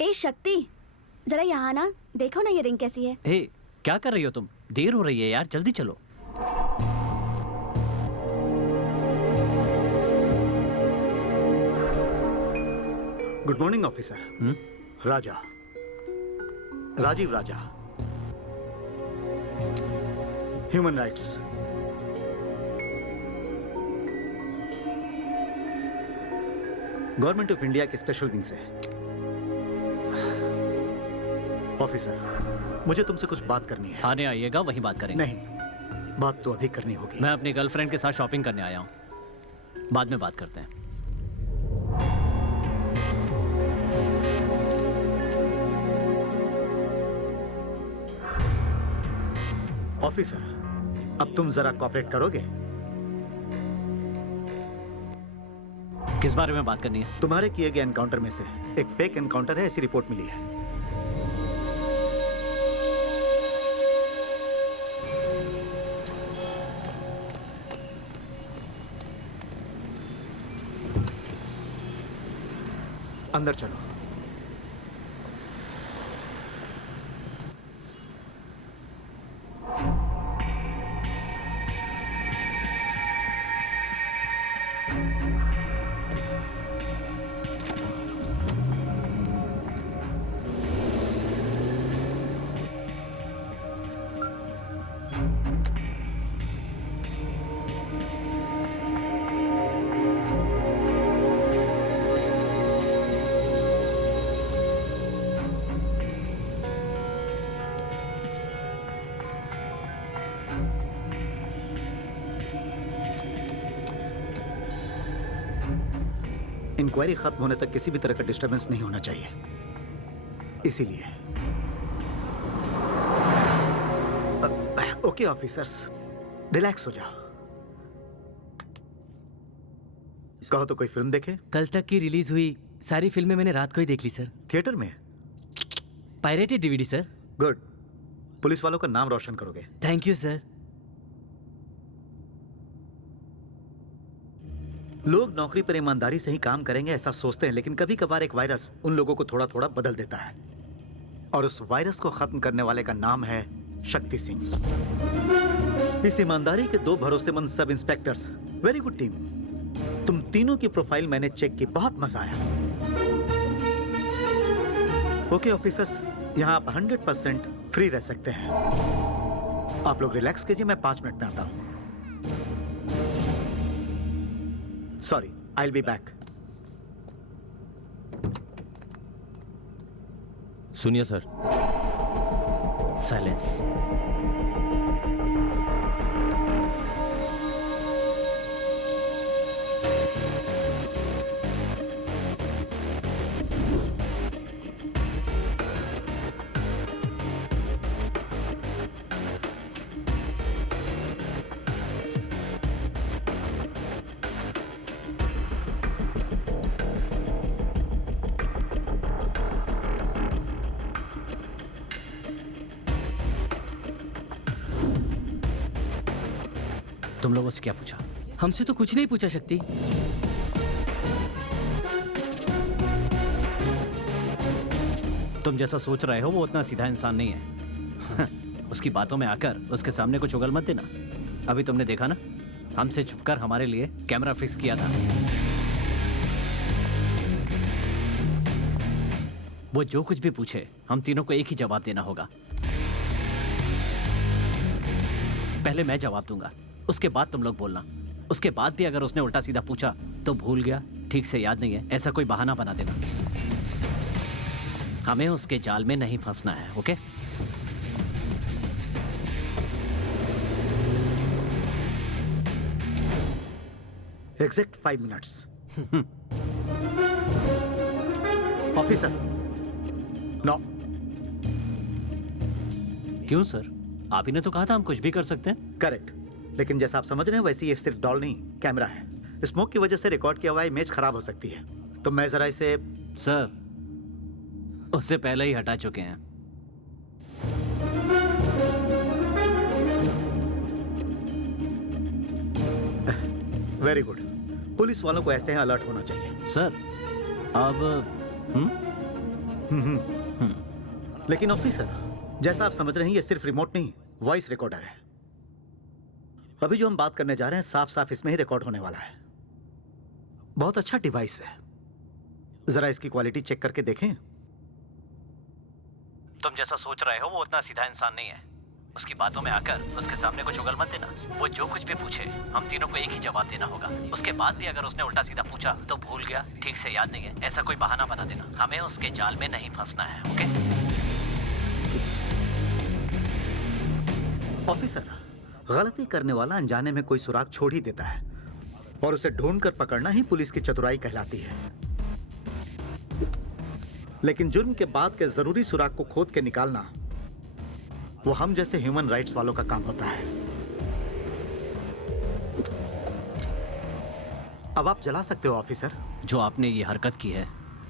ए शक्ति, जरा यहाँ ना, देखो ना ये रिंग कैसी है। हे, क्या कर रही हो तुम? देर हो रही है यार, जल्दी चलो। Good morning officer. Raja, Rajeev Raja, human rights. Government of India के स्पेशल विंग से। ऑफिसर, मुझे तुमसे कुछ बात करनी है। थाने आइएगा, वहीं बात करेंगे। नहीं, बात तो अभी करनी होगी। मैं अपनी गर्लफ्रेंड के साथ शॉपिंग करने आया हूँ, बाद में बात करते हैं। ऑफिसर, अब तुम जरा कॉपरेट करोगे? किस बारे में बात करनी है? तुम्हारे किए गए एनकाउंटर में से एक फेक एनकाउंटर है, ऐसी रिपोर्ट मिली है। अंदर चलो। इंक्वायरी खत्म होने तक किसी भी तरह का डिस्टरबेंस नहीं होना चाहिए, इसीलिए। ओके ऑफिसर्स, रिलैक्स हो जाओ। कहो तो कोई फिल्म देखे? कल तक की रिलीज हुई सारी फिल्में मैंने रात को ही देख ली सर। थिएटर में? Pirated DVD sir. Good, police वालों का नाम रोशन करोगे। Thank you sir. लोग नौकरी पर ईमानदारी से ही काम करेंगे ऐसा सोचते हैं, लेकिन कभी कभार एक वायरस उन लोगों को थोड़ा थोड़ा बदल देता है, और उस वायरस को खत्म करने वाले का नाम है शक्ति सिंह। इस ईमानदारी के 2 भरोसेमंद सब इंस्पेक्टर्स। वेरी गुड टीम, तुम तीनों की प्रोफाइल मैंने चेक की, बहुत मजा आया। ओके ऑफिसर्स, यहां आप 100% फ्री रह सकते हैं। आप लोग रिलैक्स कीजिए, मैं 5 मिनट में आता हूं। Sorry, I'll be back. सुनिए सर। साइलेंस। तुम लोगों से क्या पूछा? हमसे तो कुछ नहीं पूछा शक्ति। तुम जैसा सोच रहे हो वो उतना सीधा इंसान नहीं है। उसकी बातों में आकर उसके सामने कुछ उगल मत देना। अभी तुमने देखा ना, हमसे छुपकर हमारे लिए कैमरा फिक्स किया था। वो जो कुछ भी पूछे हम तीनों को एक ही जवाब देना होगा। पहले मैं जवाब दूंगा, उसके बाद तुम लोग बोलना। उसके बाद भी अगर उसने उल्टा सीधा पूछा तो भूल गया, ठीक से याद नहीं है, ऐसा कोई बहाना बना देना। हमें उसके जाल में नहीं फंसना है, okay? Exact 5 minutes. Officer, no. क्यों सर? आप ही ने तो कहा था हम कुछ भी कर सकते हैं। करेक्ट, लेकिन जैसा आप समझ रहे हैं वैसे ये सिर्फ डॉल नहीं, कैमरा है। स्मोक की वजह से रिकॉर्ड किया हुआ इमेज खराब हो सकती है, तो मैं जरा इसे। सर, उससे पहले ही हटा चुके हैं। वेरी गुड, पुलिस वालों को ऐसे ही अलर्ट होना चाहिए। सर, अब लेकिन ऑफिसर, जैसा आप समझ रहे हैं ये सिर्फ रिमोट नहीं, वॉइस रिकॉर्डर है। अभी जो हम बात करने जा रहे हैं साफ साफ इसमें ही रिकॉर्ड होने वाला है। बहुत अच्छा डिवाइस है, जरा इसकी क्वालिटी चेक करके देखें। तुम जैसा सोच रहे हो वो उतना सीधा इंसान नहीं है। उसकी बातों में आकर उसके सामने कुछ उगल मत देना। वो जो कुछ भी पूछे हम तीनों को एक ही जवाब देना होगा। उसके बाद भी अगर उसने उल्टा सीधा पूछा तो भूल गया, ठीक से याद नहीं है, ऐसा कोई बहाना बना देना। हमें उसके जाल में नहीं फंसना है, ओके? ऑफिसर, गलती करने वाला अनजाने में कोई सुराग छोड़ ही देता है, और उसे ढूंढकर पकड़ना ही पुलिस की चतुराई कहलाती है। लेकिन जुर्म के बाद के जरूरी सुराग को खोद के निकालना वो हम जैसे ह्यूमन राइट्स वालों का काम होता है। अब आप जला सकते हो ऑफिसर। जो आपने ये हरकत की है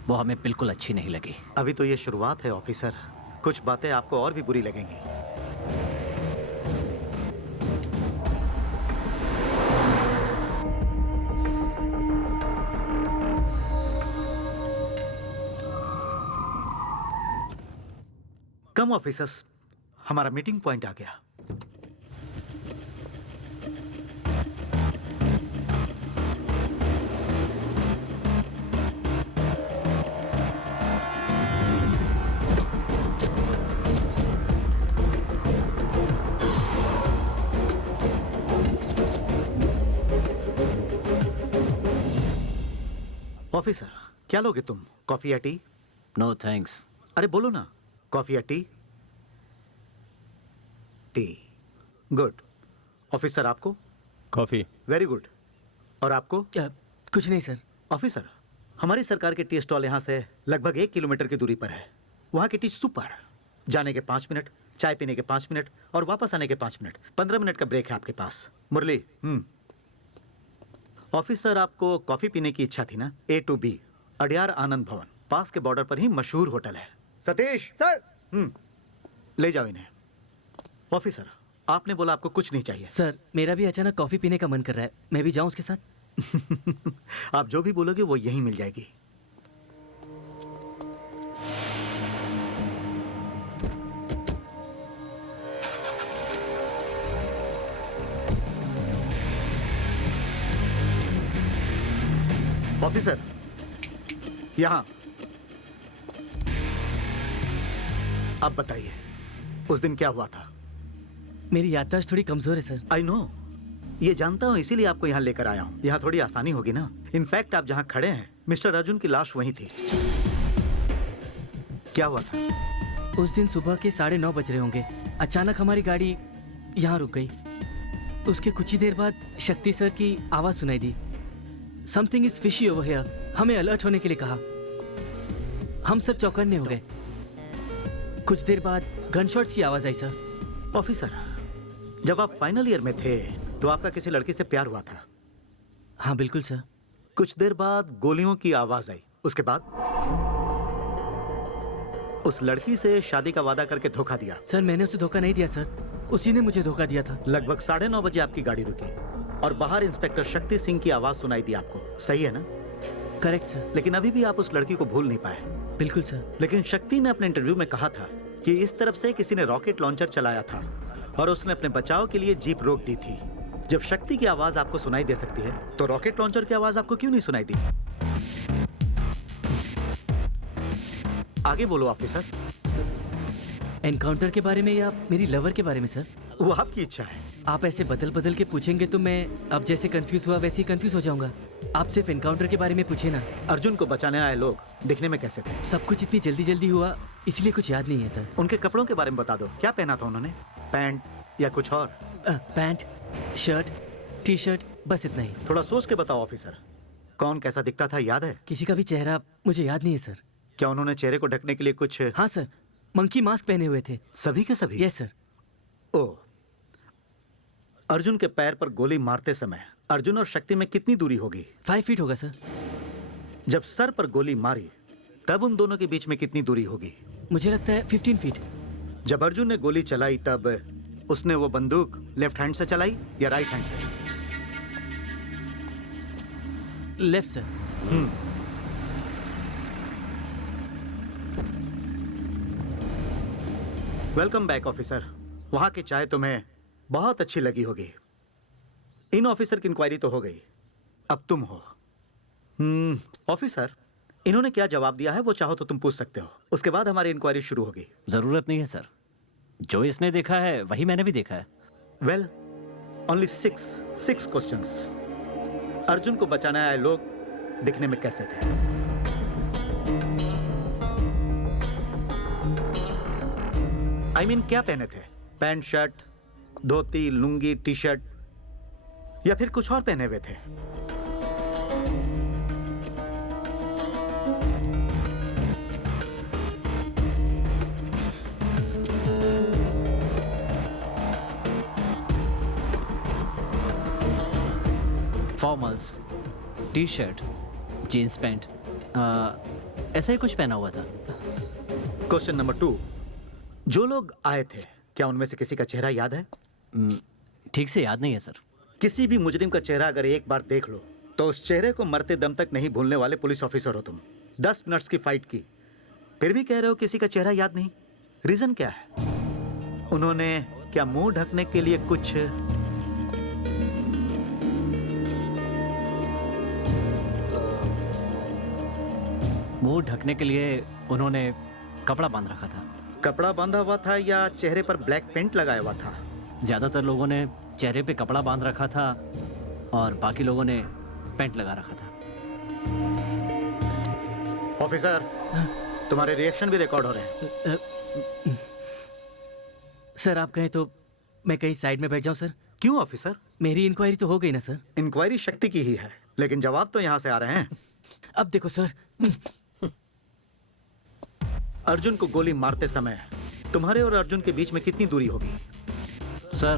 वो हमें बिल्कुल अच्छी नहीं लगी। अभी तो ये शुरुआत है ऑफिसर, कुछ बातें आपको और भी बुरी लगेंगी। कम ऑफिसर्स, हमारा मीटिंग पॉइंट आ गया। ऑफिसर, क्या लोगे तुम? कॉफी या टी? No thanks. अरे बोलो ना, कॉफी या टी? टी। गुड। ऑफिसर आपको? कॉफी। Very good. और आपको? कुछ नहीं सर। ऑफिसर, हमारी सरकार के टी स्टॉल यहाँ से लगभग 1 किलोमीटर की दूरी पर है। वहाँ की टी सुपर। जाने के 5 मिनट, चाय पीने के 5 मिनट और वापस आने के 5 मिनट। 15 मिनट का ब्रेक है आपके पास। मुरली। ऑफिसर, आपको कॉफी पीने की इच्छा थी ना? A to B, अडियार आनंद भवन, पास के बॉर्डर पर ही मशहूर होटल है। सतीश सर, ले जाओ इन्हें। ऑफिसर, आपने बोला आपको कुछ नहीं चाहिए। सर, मेरा भी अचानक कॉफी पीने का मन कर रहा है, मैं भी जाऊं उसके साथ? आप जो भी बोलोगे वो यहीं मिल जाएगी। ऑफिसर, यहां। आप बताइए, उस दिन क्या हुआ था? मेरी याददाश्त थोड़ी कमजोर है सर। आई नो, ये जानता हूं, इसीलिए आपको यहाँ लेकर आया हूँ। यहाँ थोड़ी आसानी होगी ना। इनफैक्ट आप जहाँ खड़े हैं, मिस्टर अर्जुन की लाश वहीं थी। क्या हुआ था? उस दिन सुबह के 9:30 बज रहे होंगे, अचानक हमारी गाड़ी यहाँ रुक गई। उसके कुछ ही देर बाद शक्ति सर की आवाज सुनाई दी, something is fishy over here. हमें अलर्ट होने के लिए कहा। हम सब चौकन्ने हो गए। कुछ देर बाद गनशॉट्स की आवाज आई सर। ऑफिसर, जब आप फाइनल ईयर में थे तो आपका किसी लड़की से प्यार हुआ था? हाँ बिल्कुल सर। कुछ देर बाद गोलियों की आवाज आई, उसके बाद उस लड़की से शादी का वादा करके धोखा दिया। सर, मैंने उसे धोखा नहीं दिया सर, उसी ने मुझे धोखा दिया था। लगभग 9:30 बजे आपकी गाड़ी रुकी और बाहर इंस्पेक्टर शक्ति सिंह की आवाज सुनाई दी आपको, सही है ना? Correct sir. लेकिन अभी भी आप उस लड़की को भूल नहीं पाए। बिल्कुल सर। लेकिन शक्ति ने अपने इंटरव्यू में कहा था कि इस तरफ से किसी ने रॉकेट लॉन्चर चलाया था और उसने अपने बचाव के लिए जीप रोक दी थी। जब शक्ति की आवाज आपको सुनाई दे सकती है तो रॉकेट लॉन्चर की आवाज आपको क्यों नहीं सुनाई दी? आगे बोलो ऑफिसर। एनकाउंटर के बारे में या मेरी लवर के बारे में सर? वो आपकी इच्छा है। आप ऐसे बदल बदल के पूछेंगे तो मैं अब जैसे कंफ्यूज हुआ वैसे ही कंफ्यूज हो जाऊंगा। आप सिर्फ एनकाउंटर के बारे में पूछे ना। अर्जुन को बचाने आए लोग दिखने में कैसे थे? सब कुछ इतनी जल्दी जल्दी हुआ इसलिए कुछ याद नहीं है सर। उनके कपड़ों के बारे में बता दो, क्या पहना था उन्होंने? पैंट या कुछ और? पैंट, शर्ट, टी शर्ट, बस इतना ही। थोड़ा सोच के बताओ ऑफिसर, कौन कैसा दिखता था, याद है? किसी का भी चेहरा मुझे याद नहीं है सर। क्या उन्होंने चेहरे को ढकने के लिए कुछ? हाँ सर, मंकी मास्क पहने हुए थे। सभी के सभी? Yes sir. ओह, अर्जुन के पैर पर गोली मारते समय अर्जुन और शक्ति में कितनी दूरी होगी? 5 फीट होगा सर। जब सर पर गोली मारी तब उन दोनों के बीच में कितनी दूरी होगी? मुझे लगता है 15 फीट। जब अर्जुन ने गोली चलाई तब उसने वो बंदूक लेफ्ट हैंड से चलाई या राइट हैंड से? Left sir. Welcome back officer. वहां की चाय तुम्हें बहुत अच्छी लगी होगी। इन ऑफिसर की इंक्वायरी तो हो गई, अब तुम हो। ऑफिसर, इन्होंने क्या जवाब दिया है वो चाहो तो तुम पूछ सकते हो, उसके बाद हमारी इंक्वायरी शुरू होगी। जरूरत नहीं है सर, जो इसने देखा है वही मैंने भी देखा है। Well, only 6 questions. अर्जुन को बचाने आए लोग दिखने में कैसे थे? I mean, क्या पहने थे? Pant, shirt, dhoti, lungi, T shirt या फिर कुछ और पहने हुए थे? Formals, T shirt, jeans pant, ऐसा ही कुछ पहना हुआ था। क्वेश्चन नंबर 2, जो लोग आए थे क्या उनमें से किसी का चेहरा याद है? ठीक से याद नहीं है सर। किसी भी मुजरिम का चेहरा अगर एक बार देख लो तो उस चेहरे को मरते दम तक नहीं भूलने वाले पुलिस ऑफिसर हो तुम। 10 मिनट्स की फाइट की, फिर भी कह रहे हो किसी का चेहरा याद नहीं? रीजन क्या है? उन्होंने क्या मुंह ढकने के लिए कुछ? मुंह ढकने के लिए उन्होंने कपड़ा बांध रखा था। कपड़ा बांधा हुआ था या चेहरे पर ब्लैक पेंट लगाया हुआ था? ज्यादातर लोगों ने चेहरे पे कपड़ा बांध रखा था और बाकी लोगों ने पेंट लगा रखा था। ऑफिसर, तुम्हारे रिएक्शन भी रिकॉर्ड हो रहे हैं। सर आप कहें तो मैं कहीं साइड में बैठ जाऊं सर? क्यों ऑफिसर? मेरी इंक्वायरी तो हो गई ना सर? इंक्वायरी शक्ति की ही है, लेकिन जवाब तो यहाँ से आ रहे हैं। अब देखो सर, अर्जुन को गोली मारते समय तुम्हारे और अर्जुन के बीच में कितनी दूरी होगी? सर,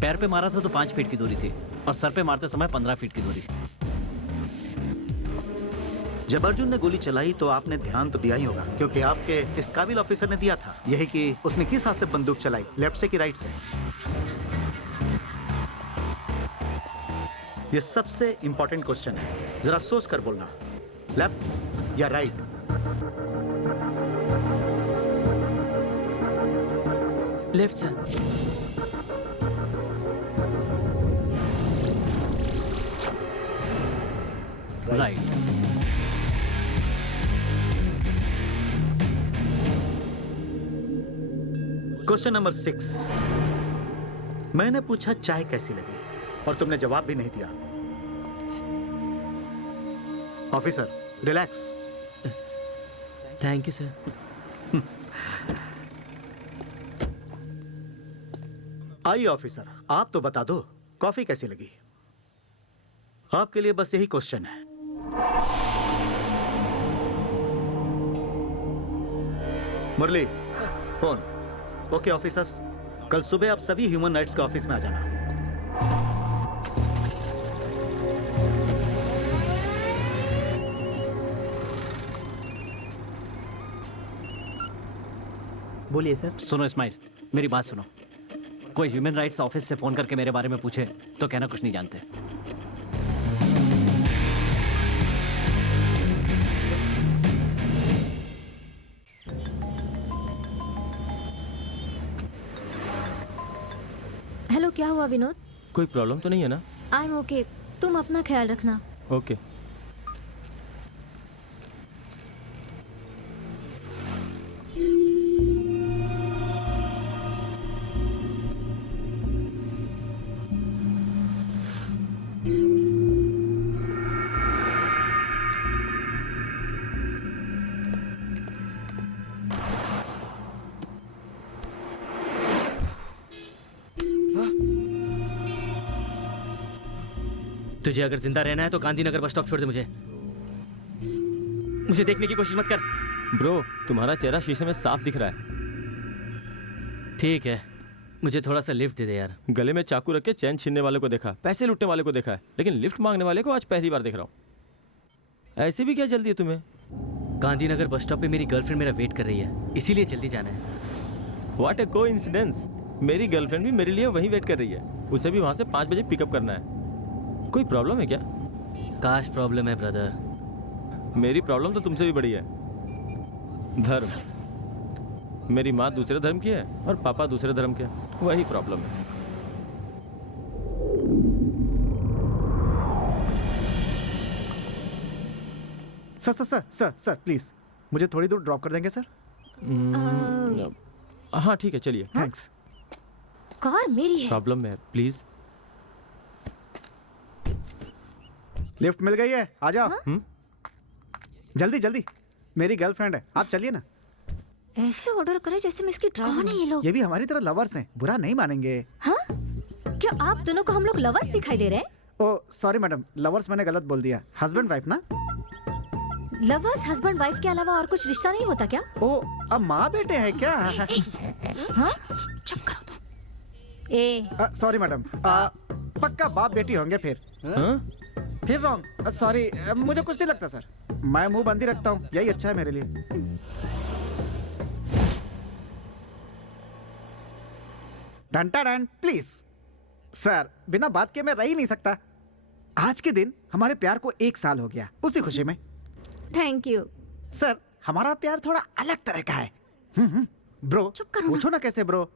पैर पे मारा था तो 5 फीट की दूरी थी और सर पे मारते समय 15 फीट की दूरी। जब अर्जुन ने गोली चलाई तो आपने ध्यान तो दिया ही होगा, क्योंकि आपके इस काबिल ऑफिसर ने दिया था यही कि उसने किस हाथ से बंदूक चलाई, लेफ्ट से कि राइट से। ये सबसे इंपॉर्टेंट क्वेश्चन है, जरा सोच कर बोलना, लेफ्ट या right? Left sir. Right. Question number 6, मैंने पूछा चाय कैसी लगी और तुमने जवाब भी नहीं दिया। Officer relax. Thank you sir. आइए ऑफिसर, आप तो बता दो कॉफी कैसी लगी? आपके लिए बस यही क्वेश्चन है। मुरली, फोन। ओके ऑफिसर्स, कल सुबह आप सभी ह्यूमन राइट्स के ऑफिस में आ जाना। बोलिए सर। सुनो इस्माइल, मेरी बात सुनो। कोई ह्यूमन राइट्स ऑफिस से फोन करके मेरे बारे में पूछे तो कहना कुछ नहीं जानते। हेलो, क्या हुआ विनोद? कोई प्रॉब्लम तो नहीं है ना? आई एम ओके, तुम अपना ख्याल रखना। ओके। तुझे अगर जिंदा रहना है तो गांधीनगर बस स्टॉप छोड़ दे मुझे। मुझे देखने की कोशिश मत कर। ब्रो, तुम्हारा चेहरा शीशे में साफ दिख रहा है। ठीक है, मुझे थोड़ा सा लिफ्ट दे दे यार। गले में चाकू रख के चैन छीनने वाले को देखा, पैसे लूटने वाले को देखा है, लेकिन लिफ्ट मांगने वाले को आज पहली बार देख रहा हूँ। ऐसी भी क्या जल्दी है तुम्हें? गांधीनगर बस स्टॉप पे मेरी गर्लफ्रेंड मेरा वेट कर रही है, इसीलिए जल्दी जाना है। व्हाट ए कोइंसिडेंस, मेरी गर्लफ्रेंड भी मेरे लिए वहीं वेट कर रही है। उसे भी वहाँ से 5 बजे पिकअप करना है। कोई प्रॉब्लम है क्या? काश प्रॉब्लम है ब्रदर। मेरी प्रॉब्लम तो तुमसे भी बड़ी है। धर्म। मेरी माँ दूसरे धर्म की है और पापा दूसरे धर्म के, वही प्रॉब्लम है। Sir sir sir sir sir please मुझे थोड़ी दूर ड्रॉप कर देंगे सर? हाँ ठीक है, चलिए। थैंक्स। कार मेरी है। प्रॉब्लम है, प्लीज। लिफ्ट मिल गई है, आ जाओ। जल्दी जल्दी, मेरी गर्लफ्रेंड है, आप चलिए ना। ऐसे ऑर्डर करे जैसे मैं इसकी ड्राइवर। कौन है ये लोग? ये भी हमारी तरह लवर्स हैं, बुरा नहीं मानेंगे। हाँ? क्या आप दोनों को हम लोग लवर्स दिखाई दे रहे हैं? ओ सॉरी मैडम, लवर्स मैंने गलत बोल दिया, हस्बैंड वाइफ ना। लवर्स हस्बैंड वाइफ के अलावा और कुछ रिश्ता नहीं होता क्या? ओ, अब माँ बेटे हैं क्या? हाँ? चुप करो तुम। सॉरी मैडम, पक्का बाप बेटी होंगे फिर। फिर रॉन्ग, सॉरी, मुझे कुछ नहीं लगता सर। मैं मुंह बंद ही रखता हूँ, यही अच्छा है मेरे लिए। डंटा डन प्लीज सर, बिना बात के मैं रह ही नहीं सकता। आज के दिन हमारे प्यार को 1 साल हो गया, उसी खुशी में। थैंक यू सर, हमारा प्यार थोड़ा अलग तरह का है। ब्रो चुप करो ना। पूछो ना कैसे ब्रो।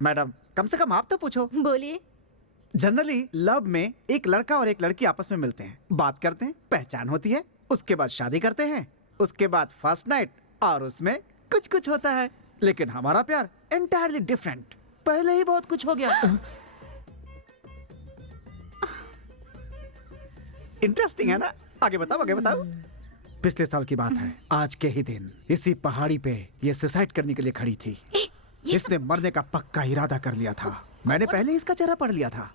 मैडम कम से कम आप तो पूछो। बोलिए। जनरली लव में एक लड़का और एक लड़की आपस में मिलते हैं, बात करते हैं, पहचान होती है, उसके बाद शादी करते हैं, उसके बाद फर्स्ट नाइट और उसमें कुछ कुछ होता है। लेकिन हमारा प्यार एंटायरली डिफरेंट, पहले ही बहुत कुछ हो गया। इंटरेस्टिंग है ना? आगे बताओ आगे बताओ। पिछले साल की बात है, आज के ही दिन इसी पहाड़ी पे ये सुसाइड करने के लिए खड़ी थी। इसने मरने का पक्का इरादा कर लिया था। मैंने पहले इसका चेहरा पढ़ लिया था।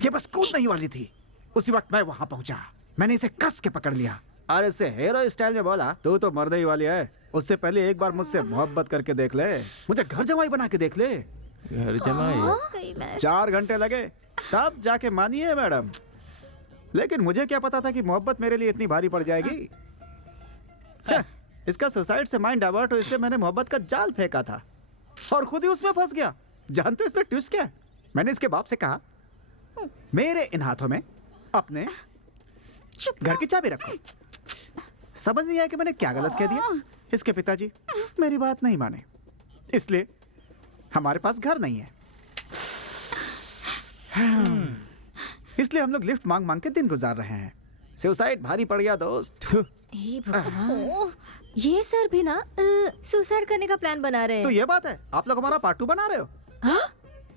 ये बस कूदने ही वाली थी। उसी वक्त मैं वहां पहुंचा, मैंने इसे कस के पकड़ लिया और इसे हीरो स्टाइल में बोला, तू तो मरने ही वाली है, उससे पहले एक बार मुझसे मोहब्बत करके देख ले, मुझे घर जमाई बना के देख ले। घर जमाई? 4 घंटे लगे तब जाके मानिए मैडम। लेकिन मुझे क्या पता था कि मोहब्बत मेरे लिए इतनी भारी पड़ जाएगी। इसका सुसाइड से माइंड डाइवर्ट हो, इसलिए मैंने मोहब्बत का जाल फेंका था और खुद ही उसमें फंस गया। जानते हो इसमें ट्विस्ट क्या है? मैंने इसके बाप से कहा, मेरे इन हाथों में अपने घर की चाबी रखो। समझ नहीं आया कि मैंने क्या गलत कह दिया। इसके पिताजी मेरी बात नहीं माने, इसलिए हमारे पास घर नहीं है। इसलिए हम लोग लिफ्ट मांग मांग के दिन गुजार रहे हैं। सुसाइड भारी पड़ गया दोस्त। ये सर भी ना सुसाइड करने का प्लान बना रहे हैं। तो ये बात है, आप लोग हमारा पार्ट 2 बना रहे हो।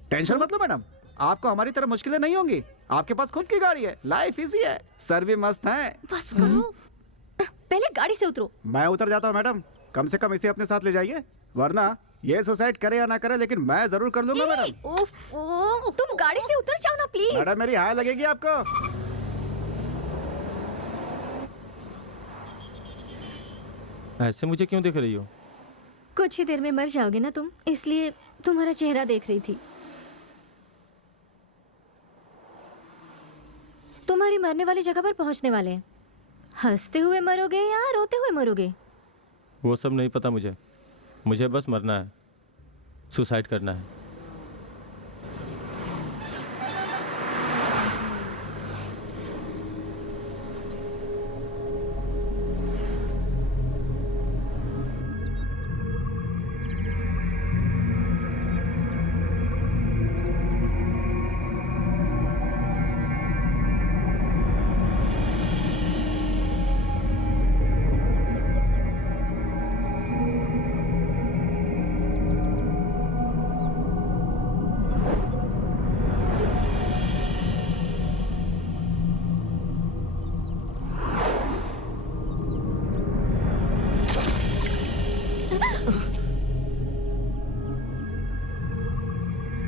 टेंशन मत लो मैडम, आपको हमारी तरह मुश्किलें नहीं होंगी। आपके पास खुद की गाड़ी है, लाइफ इजी है, सर भी मस्त है। बस करो, पहले गाड़ी से उतरो। मैं उतर जाता हूँ मैडम, कम से कम इसे अपने साथ ले जाइए, वरना ये सुसाइड करे या ना करे लेकिन मैं जरूर कर लूंगा मैडम। ओफो, तुम गाड़ी से उतर जाओ ना प्लीज। मैडम मेरी हाय लगेगी आपको। ऐसे मुझे क्यों देख रही हो? कुछ ही देर में मर जाओगे ना तुम, इसलिए तुम्हारा चेहरा देख रही थी। तुम्हारी मरने वाली जगह पर पहुंचने वाले हैं। हंसते हुए मरोगे या रोते हुए मरोगे? वो सब नहीं पता मुझे, मुझे बस मरना है, सुसाइड करना है।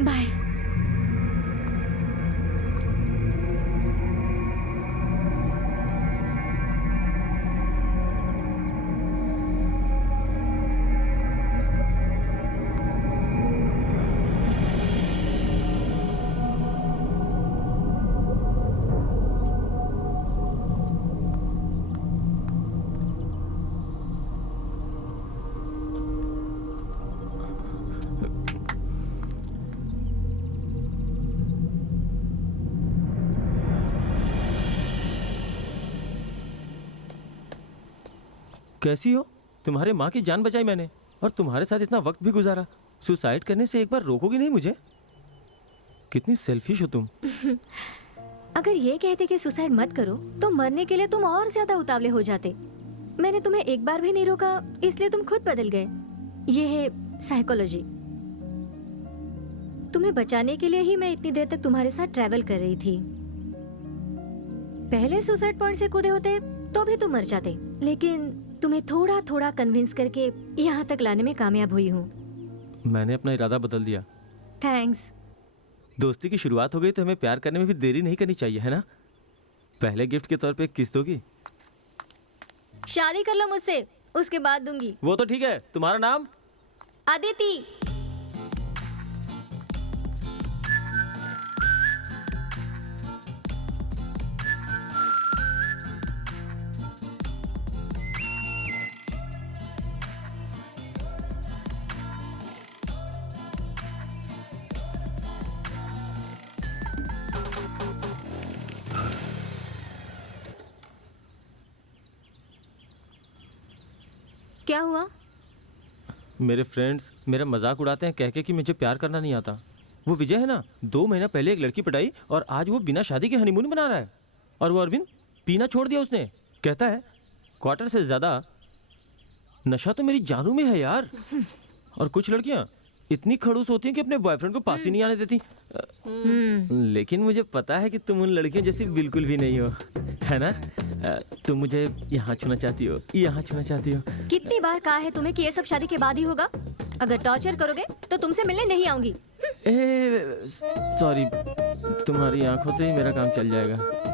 बाय। कैसी हो? तुम्हारे माँ की जान बचाई मैंने और तुम्हारे साथ इतना वक्त भी गुजारा। सुसाइड करने से एक बार रोकोगी नहीं मुझे? कितनी सेल्फिश हो तुम। अगर ये कहते कि सुसाइड मत करो तो मरने के लिए तुम और ज्यादा उतावले हो जाते। मैंने तुम्हें एक बार भी नहीं रोका, इसलिए तुम खुद बदल गए। ये है साइकोलॉजी। तुम्हें बचाने के लिए ही मैं इतनी देर तक तुम्हारे साथ ट्रैवल कर रही थी। पहले सुसाइड पॉइंट से कूदे होते तो भी तुम मर जाते, लेकिन तुम्हें थोड़ा थोड़ा कन्विंस करके यहाँ तक लाने में कामयाब हुई हूँ। मैंने अपना इरादा बदल दिया। थैंक्स। दोस्ती की शुरुआत हो गई तो हमें प्यार करने में भी देरी नहीं करनी चाहिए, है ना? पहले गिफ्ट के तौर पे एक किस दोगी? शादी कर लो मुझसे, उसके बाद दूंगी। वो तो ठीक है। तुम्हारा नाम? अदिति। क्या हुआ? मेरे फ्रेंड्स मेरा मजाक उड़ाते हैं कह के कि मुझे प्यार करना नहीं आता। वो विजय है ना, 2 महीना पहले एक लड़की पटाई और आज वो बिना शादी के हनीमून मना रहा है। और वो अरविंद पीना छोड़ दिया उसने। कहता है क्वार्टर से ज्यादा नशा तो मेरी जानू में है यार। और कुछ लड़कियां इतनी खड़ूस होती हैं कि अपने बॉयफ्रेंड को पास ही नहीं आने देती। लेकिन मुझे पता है कि तुम उन लड़कियों जैसी बिल्कुल भी नहीं हो, है ना? तुम मुझे यहाँ छूना चाहती हो, यहाँ छूना चाहती हो। कितनी बार कहा है तुम्हें कि ये सब शादी के बाद ही होगा? अगर टॉर्चर करोगे तो तुमसे मिलने नहीं आऊंगी। सॉरी, तुम्हारी आंखों से ही मेरा काम चल जाएगा।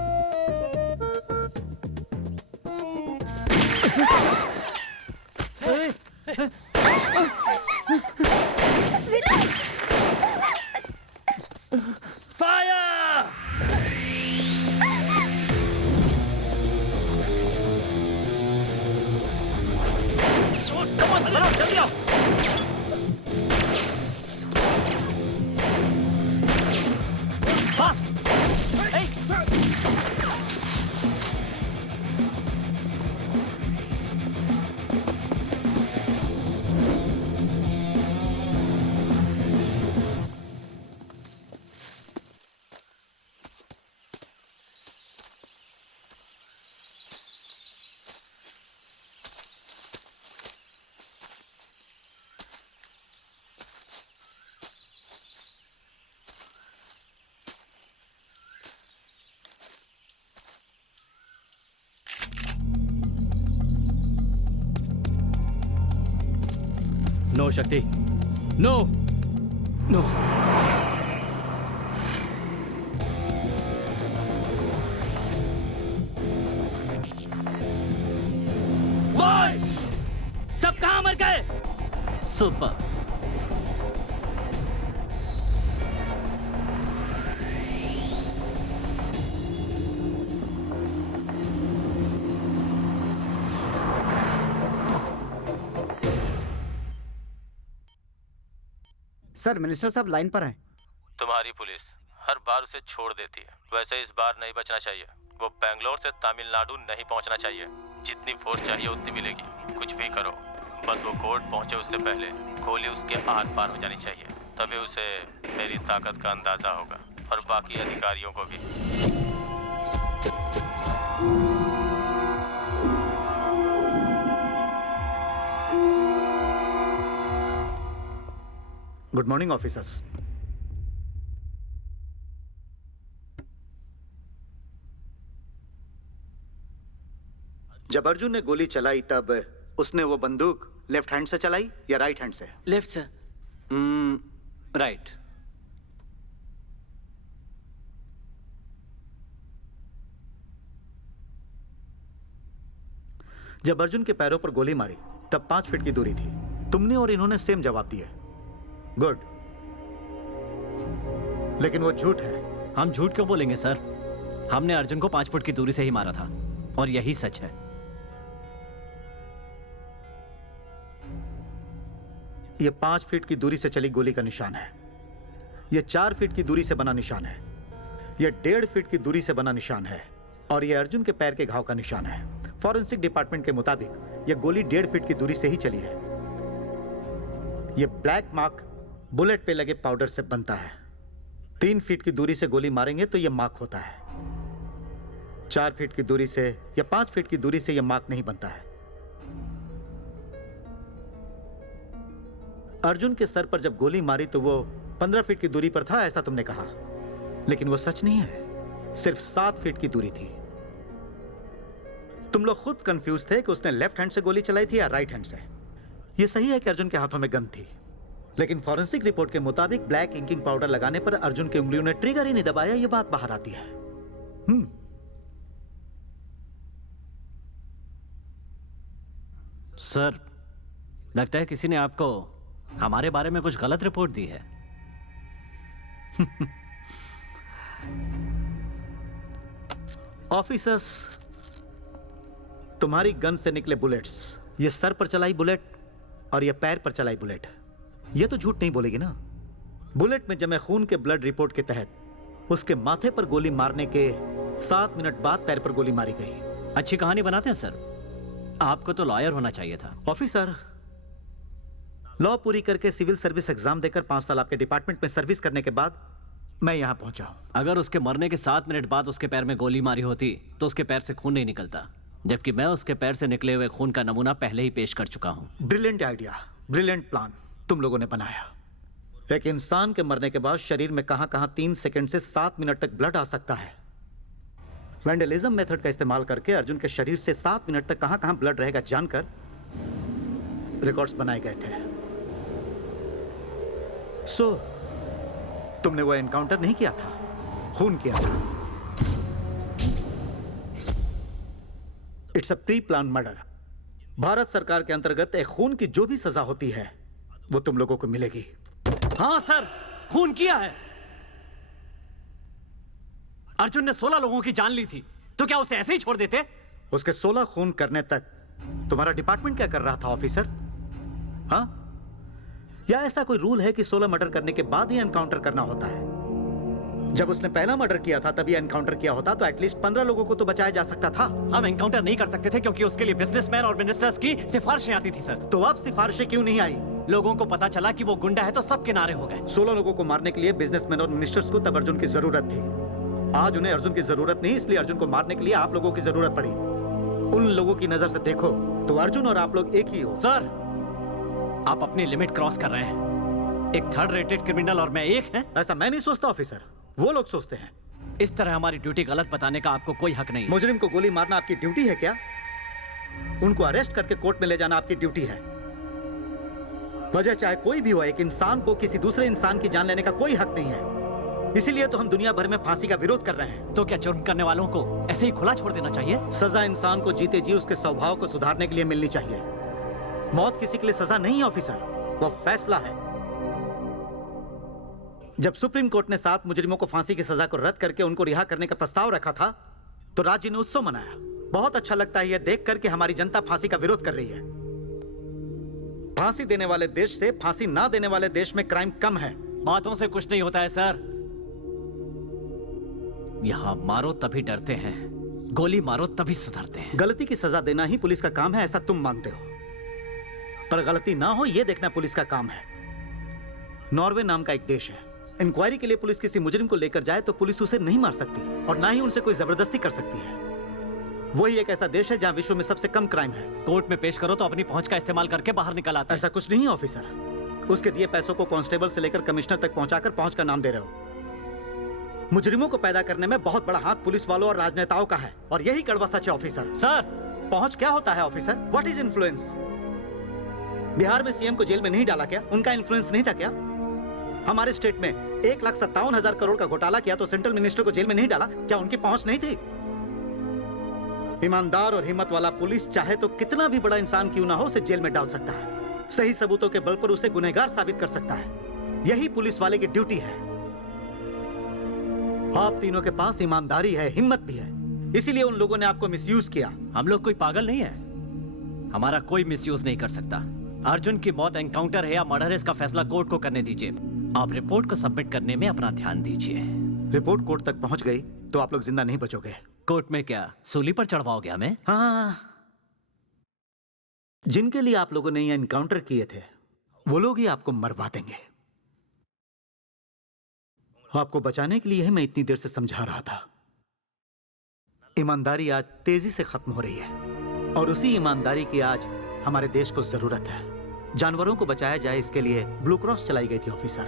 नो शक्ति, नो नो। बॉय, सब कहां मर गए? सुपर। सर मिनिस्टर साहब लाइन पर हैं। तुम्हारी पुलिस हर बार उसे छोड़ देती है, वैसे इस बार नहीं बचना चाहिए। वो बेंगलोर से तमिलनाडु नहीं पहुंचना चाहिए। जितनी फोर्स चाहिए उतनी मिलेगी। कुछ भी करो, बस वो कोर्ट पहुंचे उससे पहले गोली उसके आर पार हो जानी चाहिए। तभी उसे मेरी ताकत का अंदाजा होगा और बाकी अधिकारियों को भी। Good morning officers. जब अर्जुन ने गोली चलाई तब उसने वो बंदूक लेफ्ट हैंड से चलाई या राइट हैंड से? Left sir. राइट। जब अर्जुन के पैरों पर गोली मारी तब 5 फीट की दूरी थी। तुमने और इन्होंने सेम जवाब दिए। गुड। लेकिन वो झूठ है। हम झूठ क्यों बोलेंगे सर? हमने अर्जुन को 5 फुट की दूरी से ही मारा था और यही सच है। ये 5 फीट की दूरी से चली गोली का निशान है। ये 4 फीट की दूरी से बना निशान है। ये 1.5 फीट की दूरी से बना निशान है और ये अर्जुन के पैर के घाव का निशान है। फॉरेंसिक डिपार्टमेंट के मुताबिक ये गोली 1.5 फीट की दूरी से ही चली है। ये ब्लैक मार्क बुलेट पे लगे पाउडर से बनता है। 3 फीट की दूरी से गोली मारेंगे तो यह मार्क होता है। 4 फीट की दूरी से या 5 फीट की दूरी से यह मार्क नहीं बनता है। अर्जुन के सर पर जब गोली मारी तो वो 15 फीट की दूरी पर था, ऐसा तुमने कहा, लेकिन वो सच नहीं है। सिर्फ 7 फीट की दूरी थी। तुम लोग खुद कंफ्यूज थे कि उसने लेफ्ट हैंड से गोली चलाई थी या राइट हैंड से। यह सही है कि अर्जुन के हाथों में गन थी, लेकिन फॉरेंसिक रिपोर्ट के मुताबिक ब्लैक इंकिंग पाउडर लगाने पर अर्जुन की उंगलियों ने ट्रिगर ही नहीं दबाया। यह बात बाहर आती है। सर, लगता है किसी ने आपको हमारे बारे में कुछ गलत रिपोर्ट दी है। ऑफिसर्स, तुम्हारी गन से निकले बुलेट्स, ये सर पर चलाई बुलेट और ये पैर पर चलाई बुलेट, ये तो झूठ नहीं बोलेगी ना। बुलेट में जमे खून के ब्लड रिपोर्ट के तहत उसके माथे पर गोली मारने के 7 मिनट बाद पैर पर गोली मारी गई। अच्छी कहानी बनाते हैं सर। आपको तो लॉयर होना चाहिए था। ऑफिसर, लॉ पूरी करके सिविल सर्विस एग्जाम देकर 5 साल आपके डिपार्टमेंट में सर्विस करने के बाद मैं यहाँ पहुंचा हूँ। अगर उसके मरने के 7 मिनट बाद उसके पैर में गोली मारी होती तो उसके पैर से खून नहीं निकलता, जबकि मैं उसके पैर से निकले हुए खून का नमूना पहले ही पेश कर चुका हूँ। ब्रिलियंट आइडिया, ब्रिलियंट प्लान तुम लोगों ने बनाया। एक इंसान के मरने के बाद शरीर में कहां कहां 3 सेकंड से 7 मिनट तक ब्लड आ सकता है। वैंडलिज्म मेथड का इस्तेमाल करके अर्जुन के शरीर से 7 मिनट तक कहां कहां ब्लड रहेगा जानकर रिकॉर्ड्स बनाए गए थे। सो तुमने वो एनकाउंटर नहीं किया था, खून किया था। It's a pre plan murder. Bharat सरकार के अंतर्गत एक खून की जो भी सजा होती है वो तुम लोगों को मिलेगी। हाँ सर, खून किया है। अर्जुन ने 16 लोगों की जान ली थी, तो क्या उसे ऐसे ही छोड़ देते? उसके 16 खून करने तक तुम्हारा डिपार्टमेंट क्या कर रहा था ऑफिसर? हाँ? या ऐसा कोई रूल है कि 16 मर्डर करने के बाद ही एनकाउंटर करना होता है? जब उसने पहला मर्डर किया था तभी एनकाउंटर किया होता तो एटलीस्ट 15 लोगों को तो बचाया जा सकता था। हम एनकाउंटर नहीं कर सकते थे क्योंकि उसके लिए बिजनेसमैन और मिनिस्टर्स की सिफारिशें आती थी सर। तो अब सिफारिशें क्यों नहीं आई? लोगों को पता चला कि वो गुंडा है तो सब किनारे हो गए। 16 लोगों को मारने के लिए बिजनेसमैन और मिनिस्टर्स को तब अर्जुन की जरूरत थी। आज उन्हें अर्जुन की जरूरत नहीं, इसलिए अर्जुन को मारने के लिए आप लोगों की जरूरत पड़ी। उन लोगों की नजर से देखो तो अर्जुन और आप लोग एक ही हो। सर, आप अपनी लिमिट क्रॉस कर रहे हैं। एक 3rd रेटेड क्रिमिनल और मैं एक है। ऐसा मैं नहीं सोचता ऑफिसर, वो लोग सोचते हैं। इस तरह हमारी ड्यूटी गलत बताने का आपको कोई हक नहीं। मुजरिम को गोली मारना आपकी ड्यूटी है क्या? उनको अरेस्ट करके कोर्ट में ले जाना आपकी ड्यूटी है। वजह चाहे कोई भी हो, एक इंसान को किसी दूसरे इंसान की जान लेने का कोई हक नहीं है। इसीलिए तो हम दुनिया भर में फांसी का विरोध कर रहे हैं। तो क्या जुर्म करने वालों को ऐसे ही खुला छोड़ देना चाहिए? सजा इंसान को जीते जी उसके स्वभाव को सुधारने के लिए मिलनी चाहिए। मौत किसी के लिए सजा नहीं है ऑफिसर, वो फैसला है। जब सुप्रीम कोर्ट ने 7 मुजरिमों को फांसी की सजा को रद्द करके उनको रिहा करने का प्रस्ताव रखा था तो राज्य ने उत्सव मनाया। बहुत अच्छा लगता है यह देखकर कि हमारी जनता फांसी का विरोध कर रही है। फांसी देने वाले देश से फांसी ना देने वाले देश में क्राइम कम है। बातों से कुछ नहीं होता है सर। यहां मारो तभी डरते हैं, गोली मारो तभी सुधरते हैं। गलती की सजा देना ही पुलिस का काम है ऐसा तुम मानते हो, पर गलती ना हो यह देखना पुलिस का काम है। नॉर्वे नाम का एक देश है। इंक्वायरी के लिए पुलिस किसी मुजरिम को लेकर जाए तो पुलिस उसे नहीं मार सकती और ना ही उनसे कोई जबरदस्ती कर सकती है। वही एक ऐसा देश है जहां विश्व में सबसे कम क्राइम है। कोर्ट में पेश करो तो अपनी पहुंच का इस्तेमाल करके बाहर निकल आते हैं। ऐसा कुछ नहीं ऑफिसर। उसके दिए पैसों को कांस्टेबल से लेकर कमिश्नर तक पहुंचाकर पहुंच का नाम दे रहे हो। मुजरिमों को पैदा करने में बहुत बड़ा हाथ पुलिस वालों और राजनेताओं का है और यही कड़वा सच है ऑफिसर। सर, पहुंच क्या होता है officer? What is influence? Bihar में सीएम को जेल में नहीं डाला क्या? उनका इन्फ्लुएंस नहीं था क्या? हमारे स्टेट में 1,57,000 करोड़ का घोटाला किया तो सेंट्रल मिनिस्टर को जेल में नहीं डाला क्या? उनकी पहुंच नहीं थी? ईमानदार और हिम्मत वाला पुलिस चाहे तो कितना भी बड़ा इंसान क्यों ना हो उसे जेल में डाल सकता है। सही सबूतों के बल पर उसे गुनहगार साबित कर सकता है। यही पुलिस वाले की ड्यूटी है। आप तीनों के पास ईमानदारी है, हिम्मत भी है, इसीलिए उन लोगों ने आपको मिसयूज किया। हम लोग कोई पागल नहीं है, हमारा कोई मिसयूज नहीं कर सकता। अर्जुन की मौत एनकाउंटर है या मर्डर है इसका फैसला कोर्ट को करने दीजिए। आप रिपोर्ट को सबमिट करने में अपना ध्यान दीजिए। रिपोर्ट कोर्ट तक पहुंच गई तो आप लोग जिंदा नहीं बचोगे। कोर्ट में क्या सूली पर चढ़वाओगे हमें? हाँ, जिनके लिए आप लोगों ने ये एनकाउंटर किए थे वो लोग ही आपको मरवा देंगे। आपको बचाने के लिए ही मैं इतनी देर से समझा रहा था। ईमानदारी आज तेजी से खत्म हो रही है और उसी ईमानदारी की आज हमारे देश को जरूरत है। जानवरों को बचाया जाए इसके लिए ब्लू क्रॉस चलाई गई थी ऑफिसर,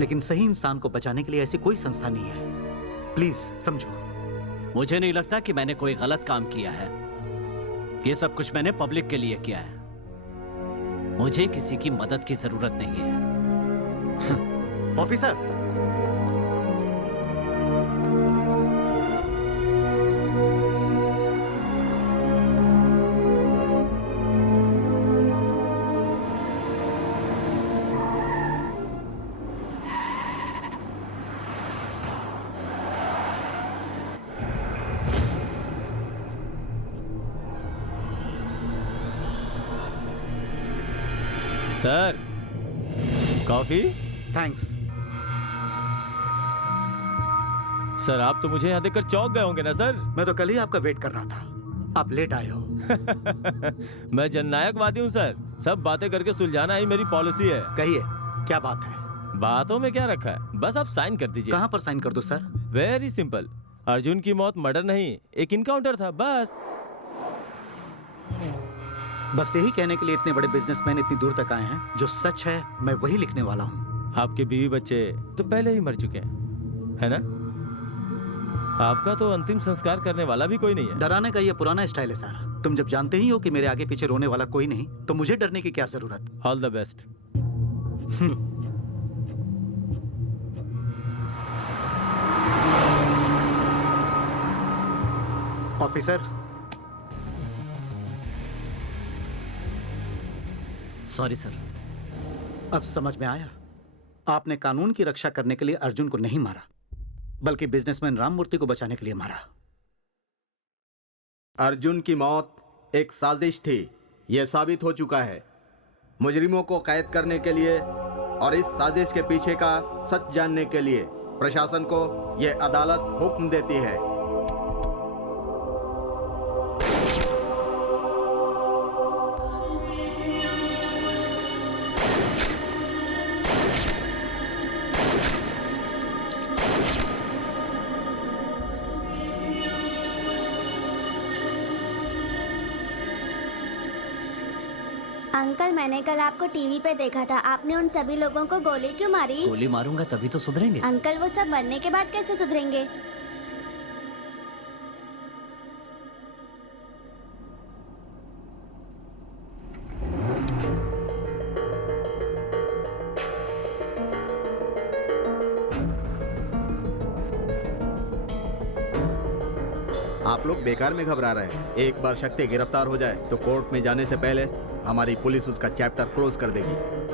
लेकिन सही इंसान को बचाने के लिए ऐसी कोई संस्था नहीं है। प्लीज समझो। मुझे नहीं लगता कि मैंने कोई गलत काम किया है। ये सब कुछ मैंने पब्लिक के लिए किया है। मुझे किसी की मदद की जरूरत नहीं है। Officer, sir, coffee? Thanks. Sir, आप तो मुझे यहाँ देखकर चौंक गए होंगे ना सर? मैं तो कल ही आपका वेट कर रहा था, आप लेट आए हो। मैं जननायकवादी हूँ सर, सब बातें करके सुलझाना ही मेरी पॉलिसी है। कहिए क्या बात है? बातों में क्या रखा है, बस आप साइन कर दीजिए। कहाँ पर साइन कर दो सर? वेरी सिंपल, अर्जुन की मौत मर्डर नहीं, एक इनकाउंटर था, बस। बस यही कहने के लिए इतने बड़े बिजनेसमैन इतनी दूर तक आए हैं। जो सच है मैं वही लिखने वाला हूँ। आपके बीवी बच्चे तो पहले ही मर चुके हैं, है ना? आपका तो अंतिम संस्कार करने वाला भी कोई नहीं है। डराने का ये पुराना स्टाइल है सर। तुम जब जानते ही हो कि मेरे आगे पीछे रोने वाला कोई नहीं, तो मुझे डरने की क्या जरूरत? All the best. Officer, sorry sir. अब समझ में आया। आपने कानून की रक्षा करने के लिए अर्जुन को नहीं मारा, बल्कि बिजनेसमैन राममूर्ति को बचाने के लिए मारा। अर्जुन की मौत एक साजिश थी, यह साबित हो चुका है। मुजरिमों को कैद करने के लिए और इस साजिश के पीछे का सच जानने के लिए प्रशासन को यह अदालत हुक्म देती है। अंकल, मैंने कल आपको टीवी पे देखा था, आपने उन सभी लोगों को गोली क्यों मारी? गोली मारूंगा तभी तो सुधरेंगे। अंकल, वो सब मरने के बाद कैसे सुधरेंगे? आप लोग बेकार में घबरा रहे हैं। एक बार शक्ति गिरफ्तार हो जाए तो कोर्ट में जाने से पहले हमारी पुलिस उसका चैप्टर क्लोज कर देगी।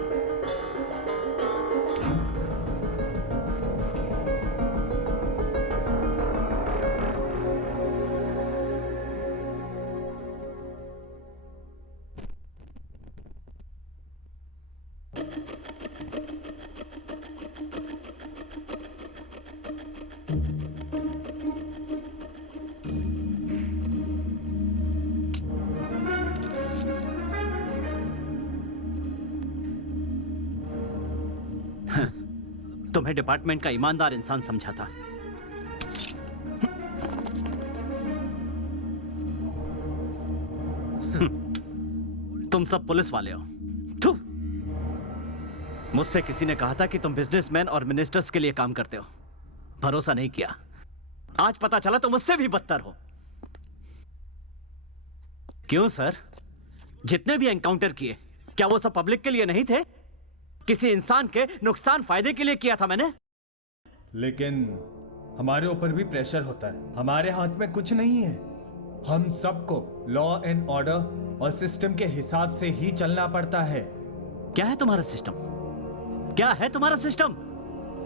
तुम्हें डिपार्टमेंट का ईमानदार इंसान समझा था। तुम सब पुलिस वाले हो। थू। मुझसे किसी ने कहा था कि तुम बिजनेसमैन और मिनिस्टर्स के लिए काम करते हो। भरोसा नहीं किया। आज पता चला तुम मुझसे भी बदतर हो। क्यों सर? जितने भी एनकाउंटर किए, क्या वो सब पब्लिक के लिए नहीं थे? किसी इंसान के नुकसान फायदे के लिए किया था मैंने। लेकिन हमारे ऊपर भी प्रेशर होता है, हमारे हाथ में कुछ नहीं है। हम सबको लॉ एंड ऑर्डर और सिस्टम के हिसाब से ही चलना पड़ता है। क्या है तुम्हारा सिस्टम? क्या है तुम्हारा सिस्टम?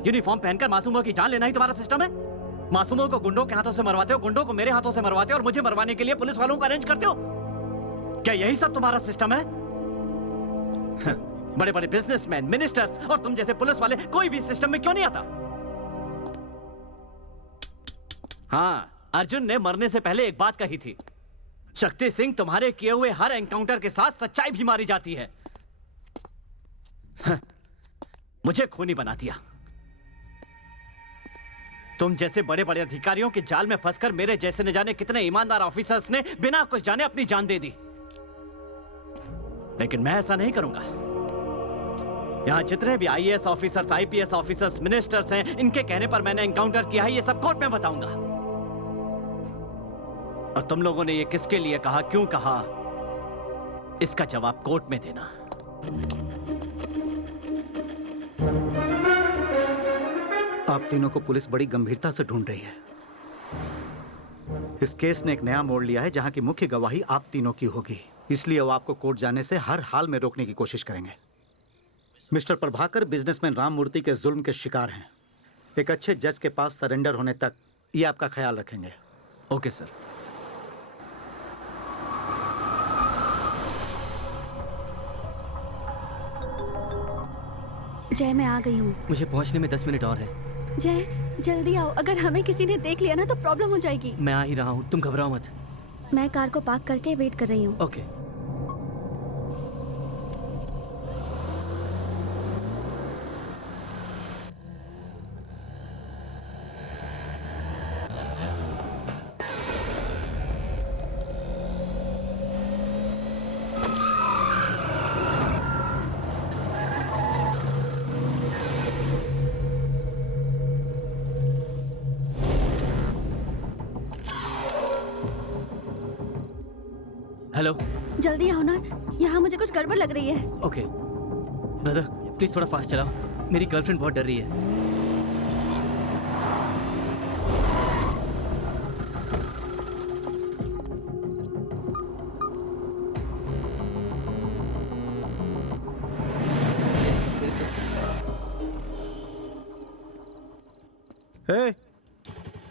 यूनिफॉर्म पहनकर मासूमों की जान लेना ही तुम्हारा सिस्टम है? मासूमों को गुंडों के हाथों से मरवाते हो, गुंडों को मेरे हाथों से मरवाते हो और मुझे मरवाने के लिए पुलिस वालों को अरेंज करते हो। क्या यही सब तुम्हारा सिस्टम है? बड़े बड़े बिजनेसमैन, मिनिस्टर्स और तुम जैसे पुलिस वाले कोई भी सिस्टम में क्यों नहीं आता? हाँ, अर्जुन ने मरने से पहले एक बात कही थी, शक्ति सिंह, तुम्हारे किए हुए हर एनकाउंटर के साथ सच्चाई भी मारी जाती है। मुझे खूनी बना दिया। तुम जैसे बड़े बड़े अधिकारियों के जाल में फंसकर मेरे जैसे न जाने कितने ईमानदार ऑफिसर्स ने बिना कुछ जाने अपनी जान दे दी। लेकिन मैं ऐसा नहीं करूंगा। यहां जितने भी IAS officers, IPS officers, ministers हैं, इनके कहने पर मैंने एनकाउंटर किया है, ये सब कोर्ट में बताऊंगा। और तुम लोगों ने ये किसके लिए कहा, क्यों कहा, इसका जवाब कोर्ट में देना। आप तीनों को पुलिस बड़ी गंभीरता से ढूंढ रही है। इस केस ने एक नया मोड़ लिया है जहां की मुख्य गवाही आप तीनों की होगी, इसलिए वो आपको कोर्ट जाने से हर हाल में रोकने की कोशिश करेंगे। मिस्टर प्रभाकर बिजनेसमैन राममूर्ति के जुल्म के शिकार हैं। एक अच्छे जज के पास सरेंडर होने तक ये आपका ख्याल रखेंगे। Okay sir. जय, मैं आ गई हूँ। मुझे पहुंचने में 10 मिनट और है। जय, जल्दी आओ, अगर हमें किसी ने देख लिया ना तो प्रॉब्लम हो जाएगी। मैं आ ही रहा हूँ, तुम घबराओ मत। मैं कार को पार्क करके वेट कर रही हूँ। ओके। हेलो। जल्दी आओ ना, यहाँ मुझे कुछ गड़बड़ लग रही है। ओके ब्रदर, प्लीज थोड़ा फास्ट चलाओ, मेरी गर्लफ्रेंड बहुत डर रही है।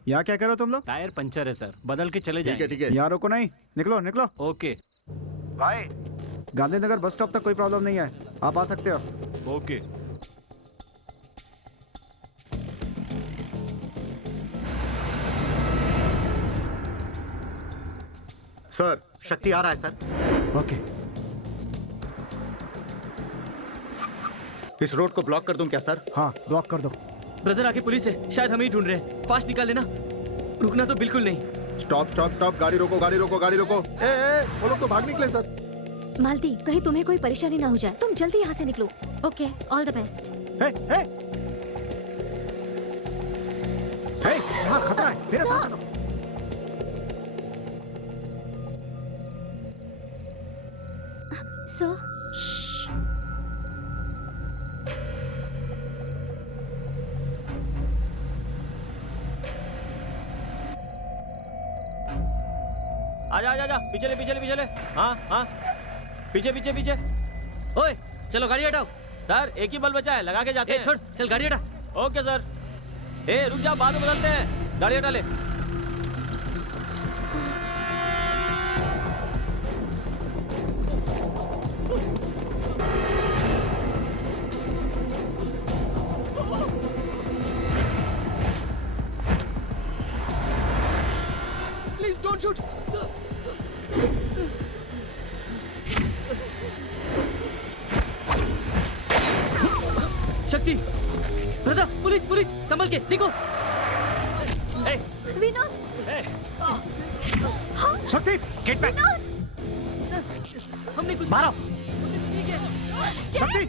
यहाँ क्या करो तुम लोग? टायर पंचर है सर, बदल के चले जाएंगे। ठीक है। यहाँ रुको नहीं, निकलो निकलो। ओके भाई, गांधीनगर बस स्टॉप तक कोई प्रॉब्लम नहीं है, आप आ सकते हो। ओके। सर, शक्ति आ रहा है सर। ओके। इस रोड को ब्लॉक कर दूं क्या सर? हाँ, ब्लॉक कर दो। ब्रदर आगे पुलिस है, शायद हमें ही ढूंढ रहे हैं। फास्ट निकाल लेना, रुकना तो बिल्कुल नहीं। स्टॉप स्टॉप स्टॉप, गाड़ी रोको गाड़ी रोको गाड़ी रोको। वो लोग तो भाग निकले सर। मालती, कहीं तुम्हें कोई परेशानी ना हो जाए, तुम जल्दी यहाँ से निकलो। Okay, all the best. यहाँ खतरा है, मेरे साथ चलो। सर, आजा आजा आजा, पीछे ले पीछे ले पीछे ले। हाँ हाँ, पीछे पीछे पीछे। ओए चलो गाड़ी हटाओ। सर एक ही बल बचा है, लगा के जाते हैं। छोड़, चल गाड़ी हटा। Okay sir. रुक जा, बाद में बदलते हैं, गाड़ी हटा ले। Please don't shoot sir. शक्ति, ब्रदर, पुलिस पुलिस, संभल के देखो। विनोद। शक्ति, गेट बैक। हमने कुछ मारो। शक्ति,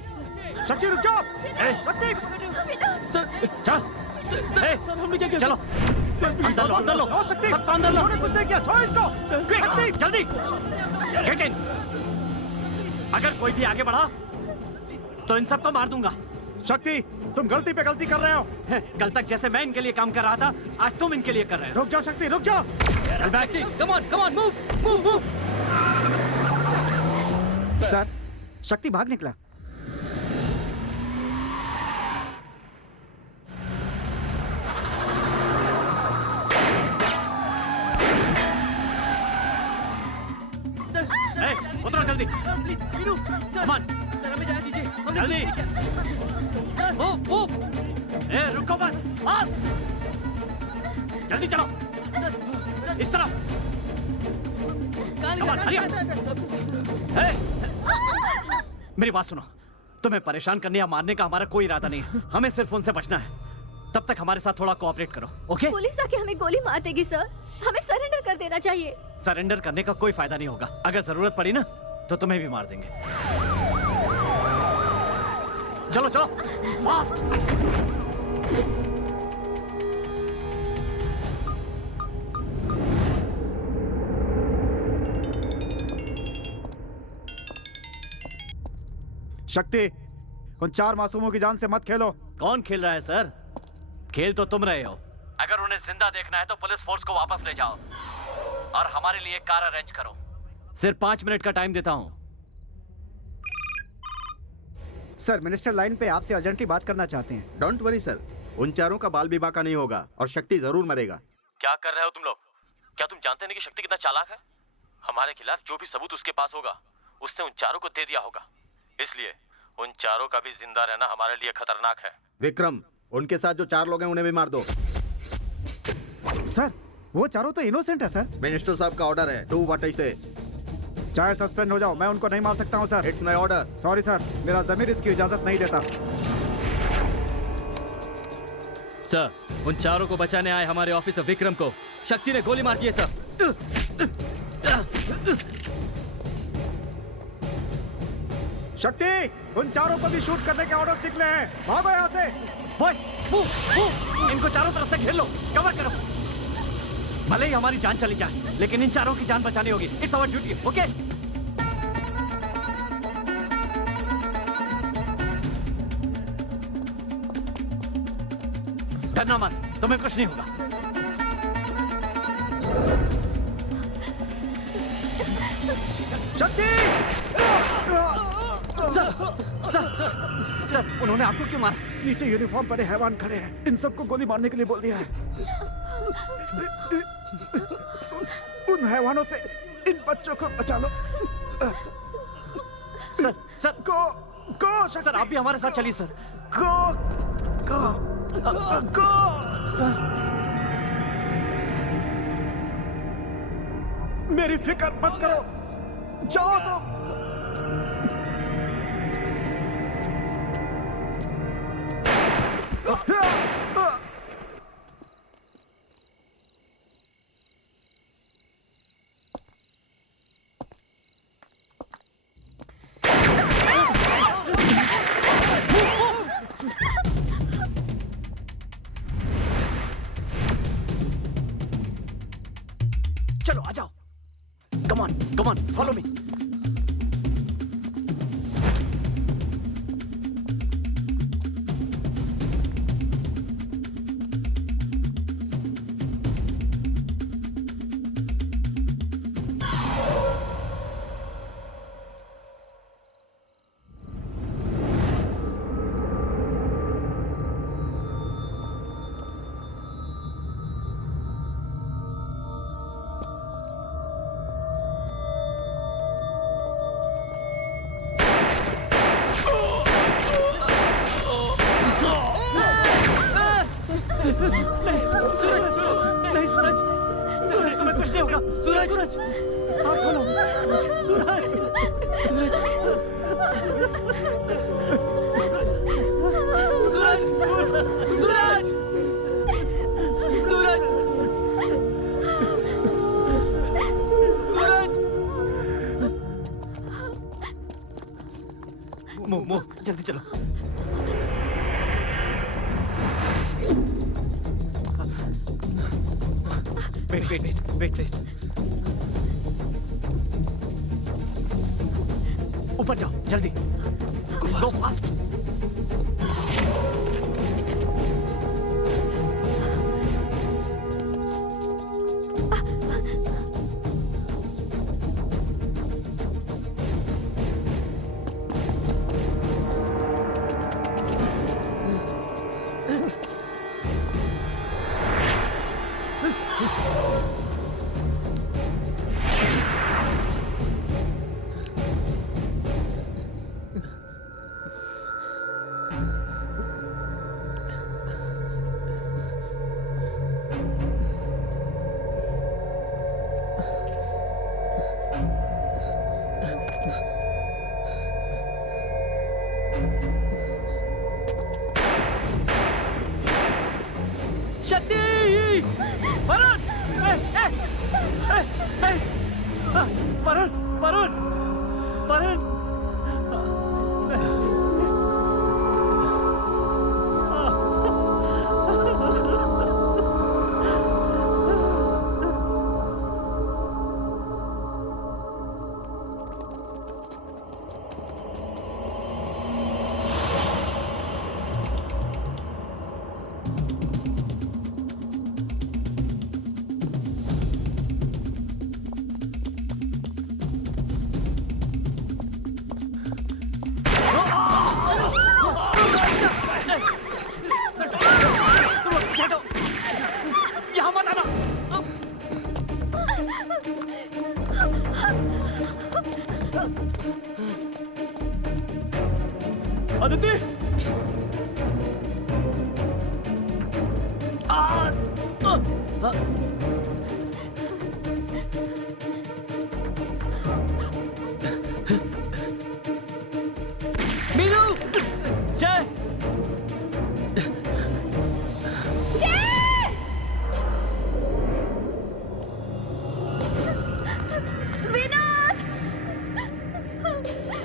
शक्ति रुक जाओ। शक्ति, सर, सर हमने क्या किया? चलो अंदर लो, अंदर लो। शक्ति, सबको अंदर लो। कुछ नहीं किया, छोड़ो इसको। शक्ति, जल्दी गेट इन। अगर कोई भी आगे बढ़ा तो इन सबको मार दूंगा। शक्ति, तुम गलती पे गलती कर रहे हो। कल तक जैसे मैं इनके लिए काम कर रहा था, आज तुम इनके लिए कर रहे हो। रुक जाओ शक्ति, रुक जाओ। चल back. Come on move move move. Sir, शक्ति भाग निकला। उतरो जल्दी। Please Veeru, come on, sir हमें जाने दीजिए। जल्दी। मूव। रुको मत, आप जल्दी चलो। इस तरफ। Come on, hurry up. मेरी बात सुनो, तुम्हें परेशान करने या मारने का हमारा कोई इरादा नहीं है। हमें सिर्फ उनसे बचना है। तब तक हमारे साथ थोड़ा कोऑपरेट करो, ओके? पुलिस आके हमें गोली मार देगी सर, हमें सरेंडर कर देना चाहिए। सरेंडर करने का कोई फायदा नहीं होगा। अगर जरूरत पड़ी ना तो तुम्हें भी मार देंगे। चलो चलो, फास्ट। शक्ति, उन 4 मासूमों की जान से मत खेलो। कौन खेल रहा है सर? खेल तो तुम रहे हो। अगर उन्हें जिंदा देखना है तो पुलिस फोर्स को वापस ले जाओ और हमारे लिए कार अरेंज करो। सिर्फ 5 मिनट का टाइम देता हूं। सर, मिनिस्टर लाइन पे आपसे अर्जेंटली बात करना चाहते हैं। डोंट वरी सर, उन चारों का बाल विवाह का नहीं होगा और शक्ति जरूर मरेगा। क्या कर रहे हो तुम लोग? क्या तुम जानते नहीं कि शक्ति कितना चालाक है? हमारे खिलाफ जो भी सबूत उसके पास होगा उसने उन चारों को दे दिया होगा, इसलिए उन चारों का भी जिंदा रहना हमारे लिए खतरनाक है। विक्रम, उनके साथ जो 4 लोग हैं उन्हें भी मार दो। सर, वो चारों तो इनोसेंट है सर। मिनिस्टर साहब का ऑर्डर है, डू व्हाट आई से। चाहे सस्पेंड हो जाओ, मैं उनको नहीं मार सकता हूँ sir. It's my order. Sorry sir, मेरा जमीर इसकी इजाजत नहीं देता। सर, उन चारों को बचाने आए हमारे ऑफिसर विक्रम को शक्ति ने गोली मार दी है सर। शक्ति, उन चारों को भी शूट करने के ऑर्डर्स निकले हैं। भागो यहाँ से। Boys, move, move. इनको चारों तरफ से घेर लो, कवर करो। भले ही हमारी जान चली जाए, लेकिन इन चारों की जान बचानी होगी। It's our duty, okay? डरना मत, तुम्हें कुछ नहीं होगा। शक्ति! सर, उन्होंने आपको क्यों मारा? नीचे यूनिफॉर्म पहने हैवान खड़े हैं, इन सबको गोली मारने के लिए बोल दिया है। उन हैवानों से इन बच्चों को बचा लो। सर, गो सर, आप भी हमारे साथ चलिए सर। गो। सर, मेरी फिक्र मत करो, जाओ तुम। चलो आ जाओ। Come on, follow me. जल्दी चलो। वेट। ऊपर जाओ, जल्दी। Go fast. अदिति!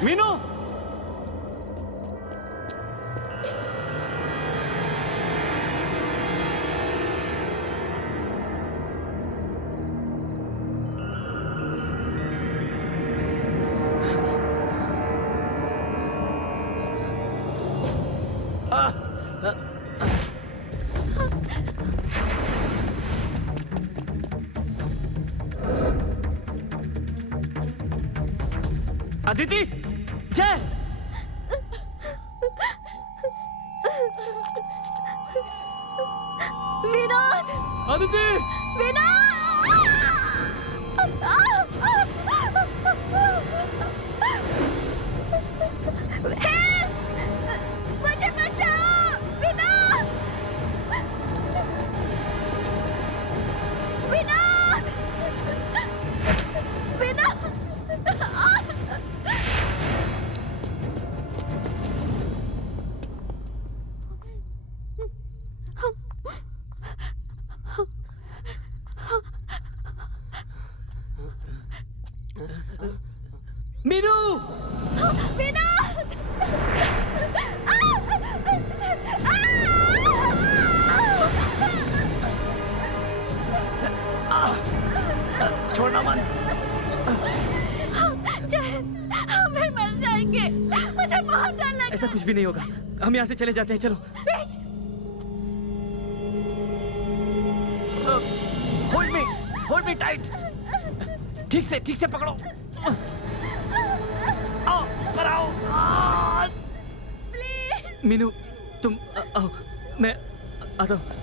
मीनू अदिति जय विनोद अदिति मुझे बचाओ विनोद विनोद विनोद मीनू विनोद छोड़ना मत। जय हमें मर जाएंगे मुझे बहुत डर लग ऐसा कुछ भी नहीं होगा, हम यहाँ से चले जाते हैं, चलो। Hold me tight. ठीक से पकड़ो। आओ, पर आओ। मीनू तुम आओ, मैं आता हूँ।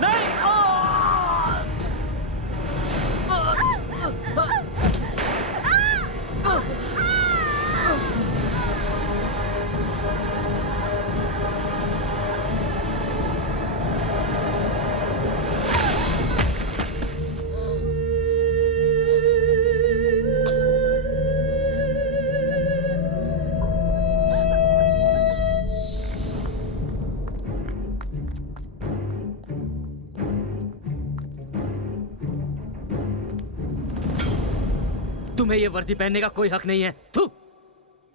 नहीं। तुम्हें ये वर्दी पहनने का कोई हक नहीं है। थू,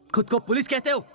खुद को पुलिस कहते हो?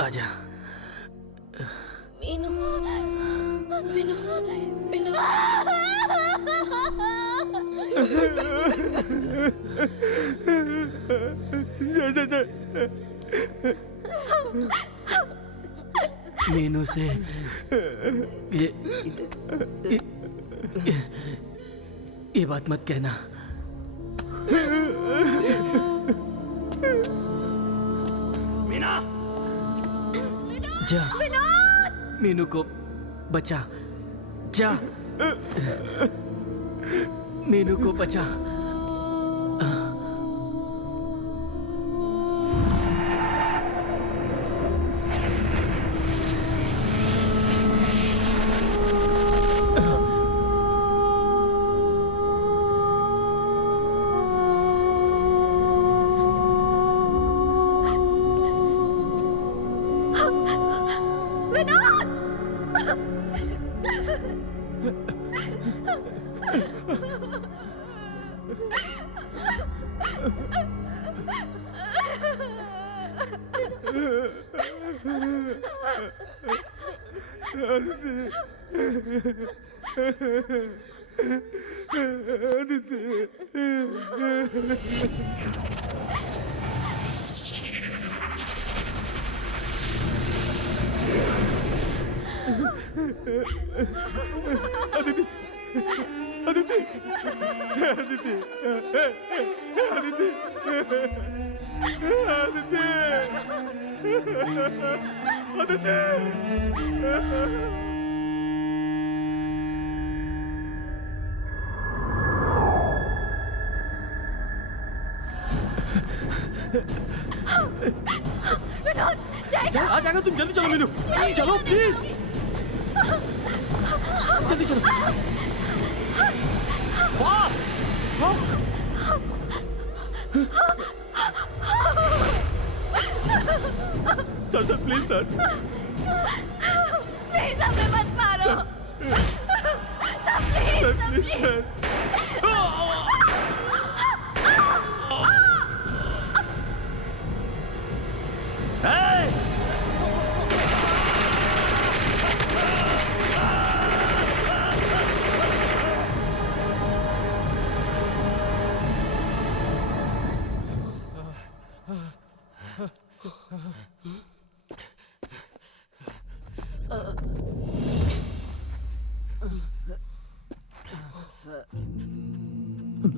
आजा। मीनू, मीनू, मीनू। मीनू से ये बात मत कहना। मीना, जा मीनू को बचा, जा मीनू को बचा। आ जाएगा, तुम जल्दी चलो मीनू, चलो प्लीज, जल्दी चलो। Sir sir please sir, please हमें मत मारो सर, प्लीज सर।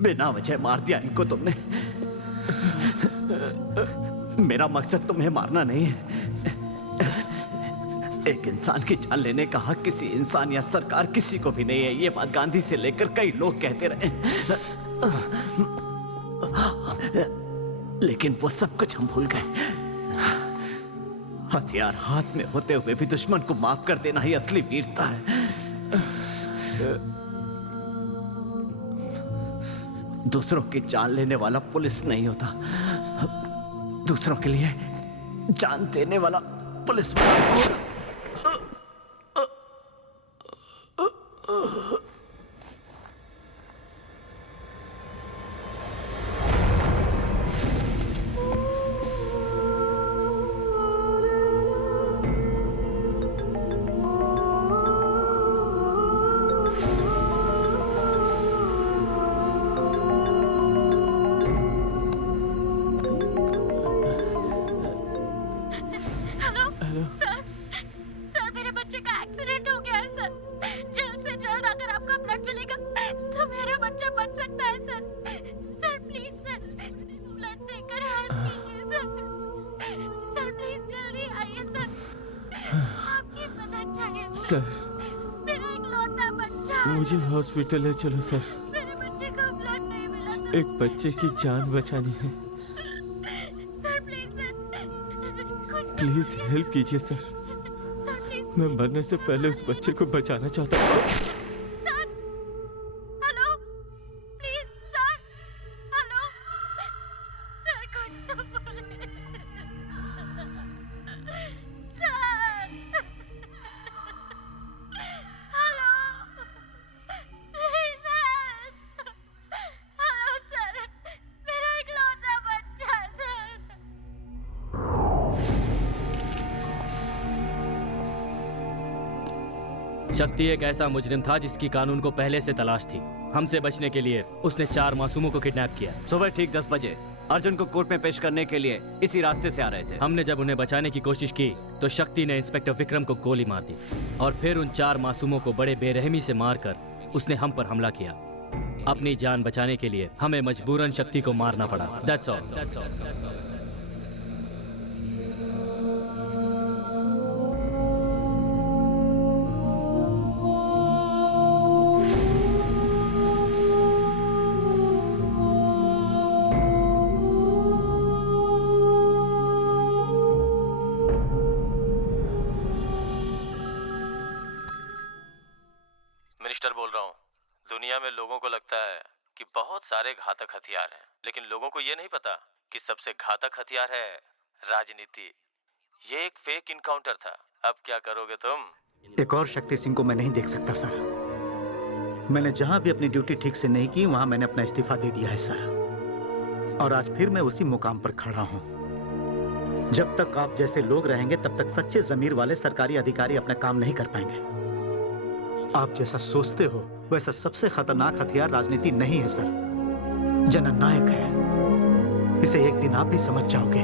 बिना वजह मार दिया इनको तुमने। मेरा मकसद तुम्हें मारना नहीं है। एक इंसान की जान लेने का हक किसी इंसान या सरकार किसी को भी नहीं है। ये बात गांधी से लेकर कई लोग कहते रहे, लेकिन वो सब कुछ हम भूल गए। हथियार हाथ में होते हुए भी दुश्मन को माफ कर देना ही असली वीरता है। दूसरों की जान लेने वाला पुलिस नहीं होता, दूसरों के लिए जान देने वाला पुलिस वाला होता। मुझे हॉस्पिटल ले चलो सर, मेरे बच्चे को ब्लड नहीं मिला तो एक बच्चे की जान बचानी है। Sir please sir, please help कीजिए सर, मैं मरने से पहले उस बच्चे को बचाना चाहता हूँ। शक्ति एक ऐसा मुजरिम था जिसकी कानून को पहले से तलाश थी। हमसे बचने के लिए उसने 4 मासूमों को किडनैप किया। सुबह ठीक 10 बजे अर्जुन को कोर्ट में पेश करने के लिए इसी रास्ते से आ रहे थे। हमने जब उन्हें बचाने की कोशिश की तो शक्ति ने इंस्पेक्टर विक्रम को गोली मार दी और फिर उन 4 मासूमों को बड़े बेरहमी से मारकर उसने हम पर हमला किया। अपनी जान बचाने के लिए हमें मजबूरन शक्ति को मारना पड़ा। That's all. मिनिस्टर बोल रहा हूँ। दुनिया में लोगों को लगता है कि बहुत सारे घातक हथियार हैं, लेकिन लोगों को ये नहीं पता कि सबसे घातक हथियार है राजनीति। ये एक फेक इनकाउंटर था। अब क्या करोगे तुम? एक और शक्ति सिंह को मैं नहीं देख सकता सर। मैंने जहां भी अपनी ड्यूटी ठीक से नहीं की वहां मैंने अपना इस्तीफा दे दिया है सर, और आज फिर मैं उसी मुकाम पर खड़ा हूं। जब तक आप जैसे लोग रहेंगे तब तक सच्चे जमीर वाले सरकारी अधिकारी अपना काम नहीं कर पाएंगे। आप जैसा सोचते हो वैसा सबसे खतरनाक हथियार राजनीति नहीं है सर, जननायक है। इसे एक दिन आप भी समझ जाओगे।